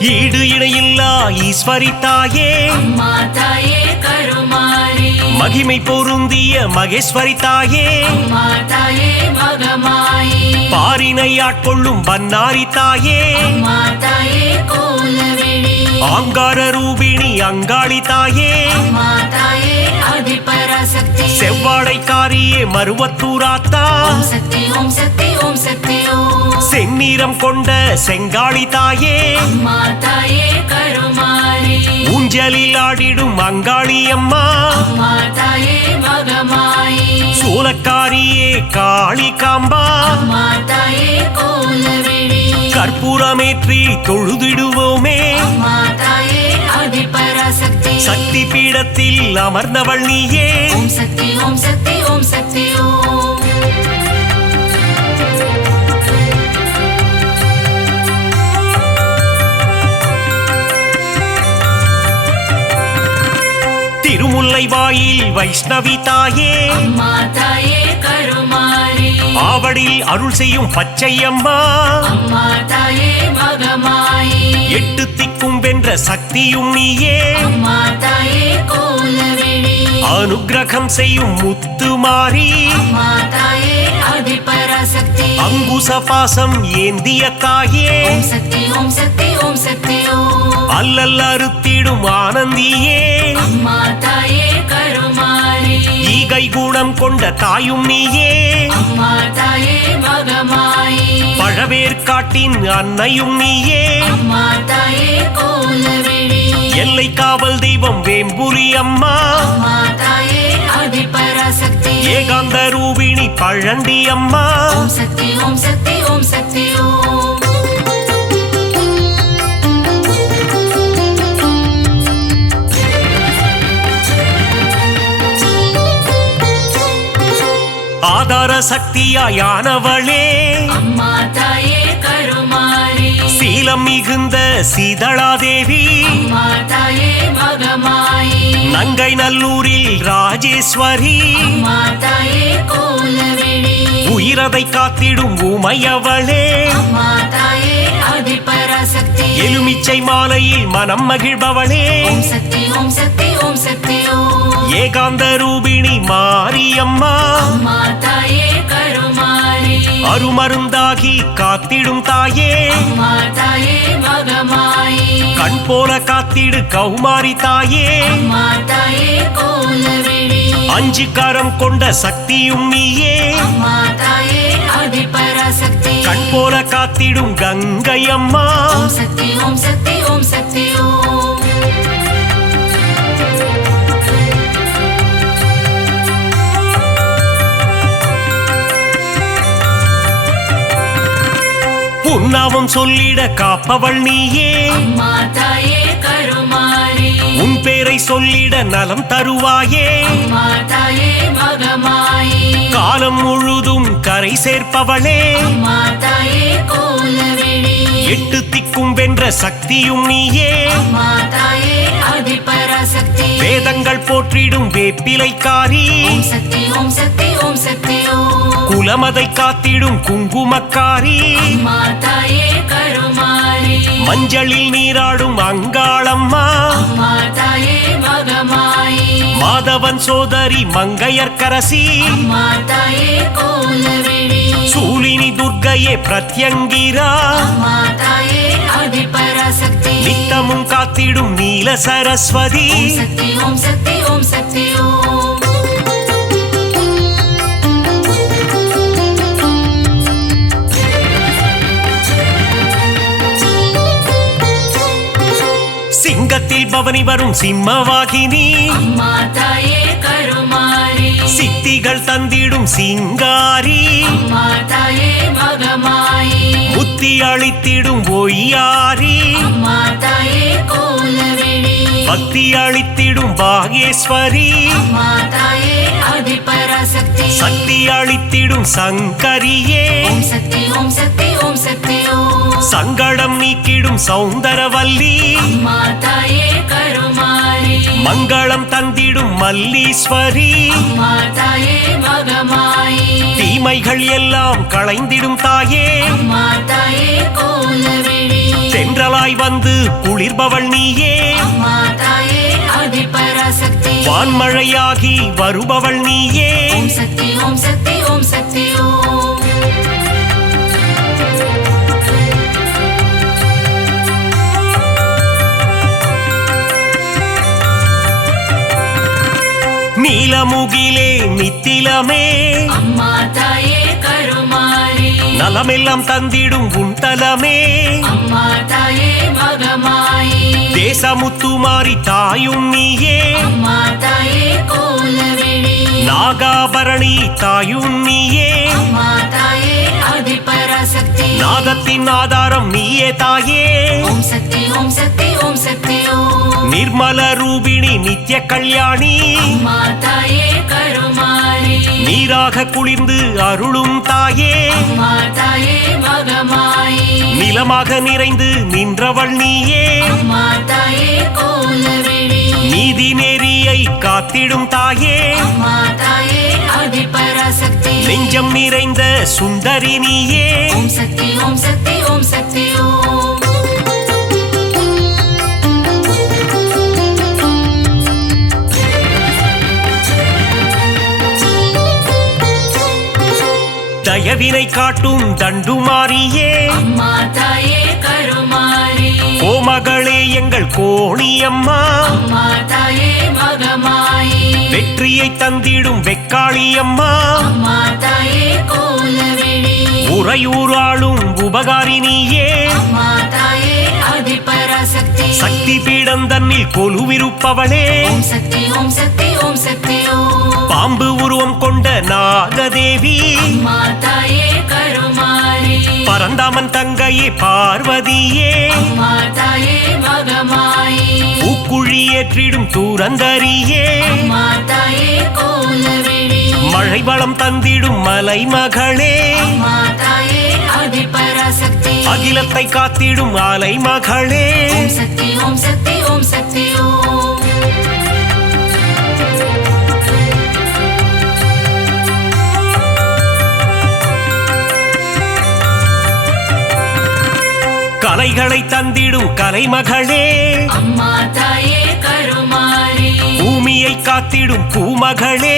ஈடு இணையில்லா ஈஸ்வரி தாயே அம்மா தாயே கருமாரி மகிமை பொருந்திய மகேஸ்வரி தாயே அம்மா தாயே மகமாயி பாரினை ஆட்கொள்ளும் பன்னாரி தாயே அம்மா தாயே கோலவிழி ஆங்கார ரூபிணி அங்காளி தாயே அம்மா தாயே ஆதிபராசக்தி செவ்வாடைக்காரியே மருவத்தூராத்தா ஓம் சக்தி ஓம் சக்தி ஓம் சக்தி ஓம் செந்நிறம் கொண்ட செங்காளி தாயே அம்மா தாயே கருமாரி ஊஞ்சலில் ஆடிடும் அங்காளி அம்மா அம்மா தாயே மகமாயி சூலக்காரியே காளி காம்பா அம்மா தாயே கோலவிழி கற்பூரமேற்றி தொழுதிடுவோமே அம்மா தாயே ஆதிபராசக்தி சக்தி பீடத்தில் அமர்ந்தவள் நீயே ஓம் சக்தி ஓம் சக்தி ஓம் சக்தி ஓம் திருமுல்லை வாயில் வைஷ்ணவி தாயே அம்மா தாயே கருமாரி ஆவடில் அருள் செய்யும் பச்சையம்மா அம்மா தாயே மகமாயி எட்டு திக்கும் வென்ற சக்தியும் நீயே அம்மா தாயே கோலவிழி அனுக்கிரகம் செய்யும் முத்துமாரி அம்மா தாயே ஆதிபராசக்தி அங்குச பாசம் ஏந்திய தாயே ஓம் சக்தி ஓம் சக்தி ஓம் சக்தி ஓம் அல்லல் அறுத்திடும் ஆனந்தியே அம்மா தாயே கருமாரி ஈகை குணம் கொண்ட தாயும் நீயே அம்மா தாயே மகமாயி பழவேற்காட்டின் அன்னையும் நீயே அம்மா தாயே கோலவிழி எல்லை காவல் தெய்வம் வேம்புரி அம்மா அம்மா தாயே ஆதிபராசக்தி ஏகாந்த ரூபிணி பழண்டி அம்மா ஓம் சக்தி ஓம் சக்தி ஓம் சக்தி ஓம் ஆதார சக்தியாயானவளே அம்மா தாயே கருமாரி சீலம் மிகுந்த சீதளாதேவி அம்மா தாயே மகமாயி நங்கை நல்லூரில் ராஜேஸ்வரி அம்மா தாயே கோலவிழி உயிரதை காத்திடும் உமையவளே அம்மா தாயே ஆதிபராசக்தி எலுமிச்சை மாலையில் மனம் மகிழ்பவளே ஓம் சக்தி ஓம் சக்தி ஓம் சக்தி ஓம் ஏகாந்த ரூபிணி மாரியம்மா அம்மா தாயே கருமாரி அருமருந்தாகி காத்திடும் தாயே அம்மா தாயே மகமாயி கண் போல காத்திடு கௌமாரி தாயே அம்மா தாயே கோலவிழி அஞ்சு கரம் கொண்ட சக்தியும் நீயே அம்மா தாயே ஆதிபராசக்தி கண் போல காத்திடும் கங்கை அம்மா ஓம் சக்தி ஓம் சக்தி ஓம் சக்தி ஓம் உன்னாவும் சொல்லிட காப்பவள் நீயே அம்மா தாயே கருமாரி உன் பேரை சொல்லிட நலம் தருவாயே அம்மா தாயே மகமாயி காலம் முழுதும் கரை சேர்ப்பவளே அம்மா தாயே கோலவிழி எட்டு திக்கும் வென்ற சக்தியும் நீயே அம்மா தாயே ஆதிபராசக்தி வேதங்கள் போற்றிடும் வேப்பிலைக்காரி ஓம் சக்தி ஓம் சக்தி ஓம் சக்தி ஓம் குலமதை காத்திடும் குங்குமக்காரி அம்மா தாயே கருமாரி மஞ்சளில் நீராடும் அங்காளம்மா அம்மா தாயே மகமாயி மாதவன் சோதரி மங்கையர்க்கரசி அம்மா தாயே கோலவிழி சூலினி துர்க்கையே பிரத்யங்கிரா அம்மா தாயே ஆதிபராசக்தி நித்தமும் காத்திடும் நீல சரஸ்வதி ஓம் சக்தி ஓம் சக்தி ஓம் சக்தி ஓம் சிங்கத்தில் பவனி வரும் சிம்மவாகினி அம்மா தாயே கருமாரி சித்தி சித்திகள் தந்திடும் சிங்காரி அம்மா தாயே மகமாயி புத்தி அளித்திடும் ஒய்யாரி அம்மா தாயே கோலவேணி பக்தி அளித்திடும் பாகேஸ்வரி அம்மா தாயே ஆதிபராசக்தி சக்தி அளித்திடும் சங்கரியே ஓம் சக்தி ஓம் சக்தி ஓம் சக்தி ஓம் சங்கடம் நீக்கிடும் சௌந்தரவல்லி அம்மா தாயே கருமாரி மங்களம் தந்திடும் மல்லீஸ்வரி அம்மா தாயே மகமாயி தீமைகள் எல்லாம் களைந்திடும் தாயே அம்மா தாயே கோலவேணி தென்றலாய் வந்து குளிர்பவள் நீயே அம்மா தாயே ஆதிபராசக்தி வான்மழையாகி வருபவள் நீயே ஓம் சக்தி ஓம் சக்தி ஓம் சக்தி ஓம் நீலமுகிலே நித்திலமே அம்மா தாயே கருமாரி நலமெல்லாம் தந்திடும் உண்டலமே அம்மா தாயே மகமாயி தேசமுத்துமாரி தாயும் நீயே அம்மா தாயே கோலவேணி நாகாபரணி தாயும் நீயே அம்மா தாயே ஆதிபராசக்தி நாதத்தின் ஆதாரம் நீயே தாயே ஓம் சக்தி ஓம் சக்தி ஓம் சக்தி ஓம் நிர்மல ரூபிணி நித்ய கல்யாணி அம்மா தாயே கருமாரி நீராக குளிர்ந்து அருளும் தாயே அம்மா தாயே மகமாயி நிலமாக நிறைந்து நின்றவள் நீயே அம்மா தாயே கோலவேணி நீதி நெறியை காத்திடும் தாயே அம்மா தாயே ஆதிபராசக்தி நெஞ்சம் நிறைந்த சுந்தரி நீயே ஓம் சக்தி ஓம் சக்தி ஓம் சக்தி ஓம் தயவினை காட்டும் தண்டுமாரியே அம்மா தாயே கருமாரி கோமகளே எங்கள் கோணியம்மா அம்மா தாயே மகமாயி வெற்றியை தந்திடும் வெக்காளியம்மா அம்மா தாயே கோலவேணி உறையூராளும் உபகாரினியே அம்மா தாயே ஆதிபராசக்தி சக்தி பீடம் தன்னில் கொலுவிருப்பவளே ஓம் சக்தி ஓம் சக்தி ஓம் சக்தி ஓம் பாம்பு உருவம் கொண்ட நாகதேவி அம்மா தாயே கருமாரி பரந்தாமன் தங்கையே பார்வதியே அம்மா தாயே மகமாயி பூக்குழி ஏற்றிடும் தூரந்தரியே அம்மா தாயே கோலவேணி மழை வளம் தந்திடும் மலை மகளே அம்மா தாயே ஆதிபராசக்தி அகிலத்தை காத்திடும் அலை மகளே ஓம் சக்தி ஓம் சக்தி ஓம் சக்தி ஓம் கலைகளை தந்திடும் கலைமகளே அம்மா தாயே கருமாரி பூமியை காத்திடும் பூமகளே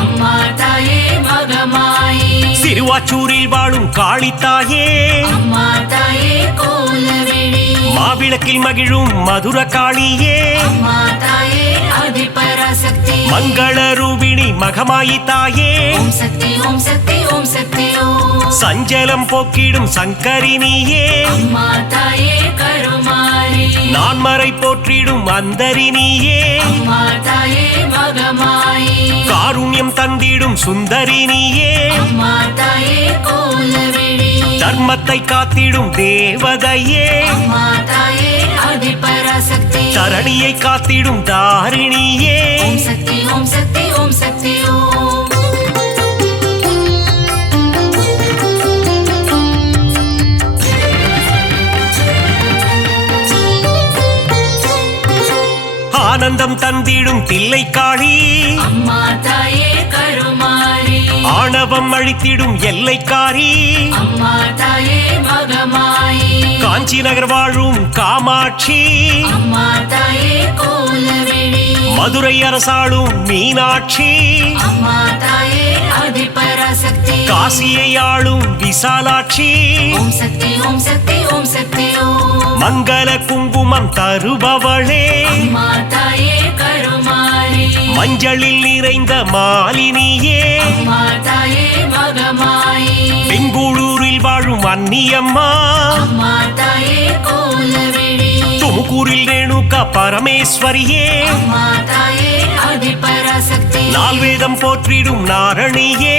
அம்மா தாயே மகமாயி சிறுவாச்சூரில் வாழும் காளித்தாயே அம்மா தாயே கோலவேணி மாவிளக்கில் மகிழும் மதுர காளியே அம்மா தாயே ஆதிபராசக்தி மங்கள ரூபிணி மகமாயி தாயே ஓம் சக்தி ஓம் சக்தி ஓம் சக்தி ஓம் சஞ்சலம் போக்கிடும் சங்கரினியே அம்மா தாயே கருமாரி நான்மறை போற்றிடும் அந்தரினியே அம்மா தாயே மகமாயி காருண்யம் தந்திடும் சுந்தரினியே அம்மா தாயே கோலவேணி தர்மத்தை காத்திடும் தேவதையே அம்மா தாயே ஆதிபராசக்தி தரணியை காத்திடும் தாரிணியே ஓம் சக்தி ஓம் சக்தி ஓம் சக்தி ஓம் ஆனந்தம் தந்திடும் தில்லைக்காளி அம்மா தாயே கருமாரி ஆணவம் அழித்திடும் எல்லைக்காரி அம்மா தாயே மகமாயி காஞ்சி நகர் வாழும் காமாட்சி அம்மா தாயே கோலவேணி மதுரை அரசாளும் மீனாட்சி அம்மா தாயே ஆதிபராசக்தி காசியை ஆளும் விசாலாட்சி ஓம் சக்தி ஓம் சக்தி ஓம் சக்தி ஓம் மங்கள குங்குமம் தருபவளே அம்மா தாயே கருமாரி மஞ்சளில் நிறைந்த மாலினியே அம்மா தாயே மகமாயி பெங்களூரில் வாழும் அன்னியம்மா அம்மா தாயே கோலவேணி தும்கூரில் ரேணுகா பரமேஸ்வரியே அம்மா தாயே ஆதிபராசக்தி நால்வேதம் போற்றிடும் நாரணியே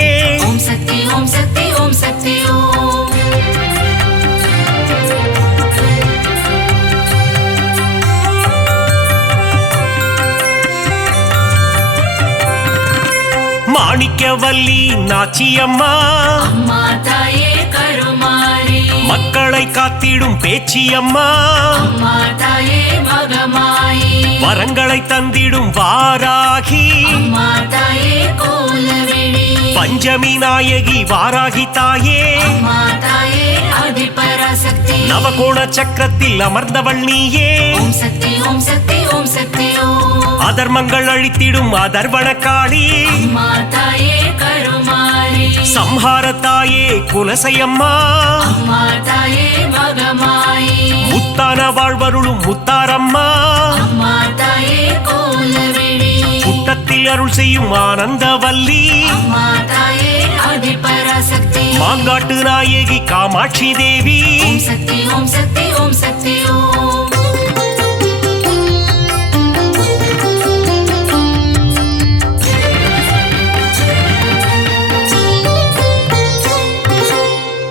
ஓம் சக்தி ஓம் சக்தி ஓம் சக்தி ஓம் மாணிக்கவல்லி நாச்சியம்மா அம்மா தாயே கருமாரி மக்களை காத்திடும் பேச்சியம்மா அம்மா தாயே மகமாயி வரங்களை தந்திடும் வாராகி அம்மா தாயே கோலவிழி பஞ்சமி நாயகி வாராகி தாயே அம்மா தாயே ஆதிபராசக்தி நவகோண சக்கரத்தில் அமர்ந்தவள் நீயே ஓம் சக்தி ஓம் சக்தி ஓம் சக்தி ஓம் அதர்மங்கள் அழித்திடும் அதர்வண காளி அம்மா தாயே கருமாரி சம்ஹார தாயே குலசையம்மா அம்மா தாயே மகமாயி முத்தான வாழ்வருளும் முத்தாரம்மா அம்மா தாயே கோலவிழி புட்டத்தில் அருள் செய்யும் ஆனந்தவல்லி அம்மா தாயே ஆதிபராசக்தி மாங்காட்டு நாயகி காமாட்சி தேவி ஓம் சக்தி ஓம் சக்தி ஓம் சக்தி ஓம்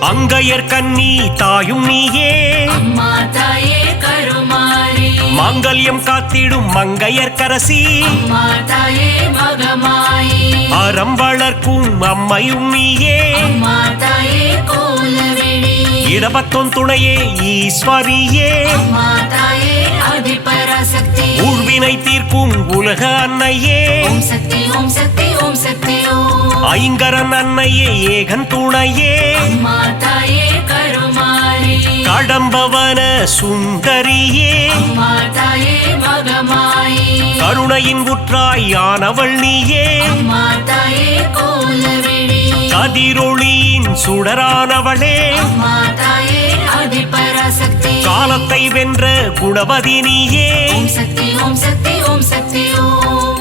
அங்கையர் கன்னி தாயும் நீயே அம்மா தாயே கருமாரி மாங்கல்யம் காத்திடும் மங்கையர் கரசி அம்மா தாயே மகமாயி அறம் வளர்க்கும் அம்மையும் நீயே அம்மா தாயே கோலவிழி இடபத்தொன் துணையே ஈஸ்வரியே அம்மா தாயே ஆதிபராசக்தி ஊழ்வினை தீர்க்கும் உலக அன்னையே ஓம் சக்தி ஓம் சக்தி ஓம் சக்தி ஓம் ஐங்கரன் அன்னையே ஏகன் துணையே அம்மா தாயே கருமாரி கடம்பவன சுந்தரியே அம்மா தாயே மகமாயி கருணையின் உற்றாயானவள் நீயே அம்மா தாயே கோலவிழி கதிரொளியின் சுடரானவளே அம்மா தாயே ஆதிபராசக்தி காலத்தை வென்ற குணவதி நீயே ஓம் சக்தி ஓம் சக்தி ஓம் சக்தி ஓம்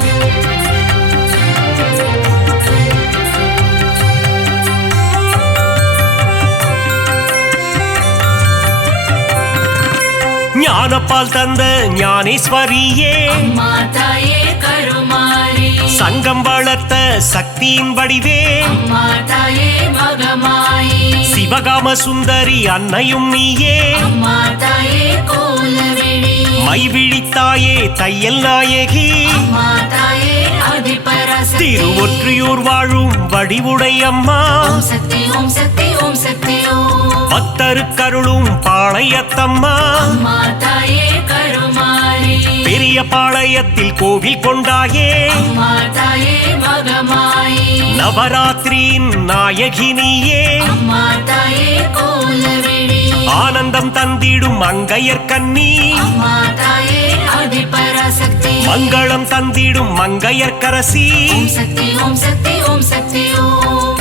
ஞானப்பால் தந்த ஞானேஸ்வரியே அம்மா தாயே கருமாரி சங்கம் வளர்த்த சக்தியின் வடிவே அம்மா தாயே மகமாயி சிவகாம சுந்தரி அன்னையும் நீயே அம்மா தாயே கோலவிழி மைவிழித்தாயே தையல் நாயகி அம்மா தாயே ஆதிபராசக்தி திருவொற்றியூர் வாழும் வடிவுடை அம்மா ஓம் சக்தி ஓம் சக்தி ஓம் சக்தி ஓம் பக்தருக்கருளும் பாளையத்தம்மா அம்மா தாயே கருமாரி பெரிய பாளையத்தில் கோவில் கொண்டாயே அம்மா தாயே மகமாயி நவராத்திரியின் நாயகினியே அம்மா தாயே கோலவிழி ஆனந்தம் தந்திடும் அங்கையர் கன்னி அம்மா தாயே ஆதிபராசக்தி மங்களம் தந்திடும் மங்கையர் கரசி ஓம் சக்தி ஓம் சக்தி ஓம்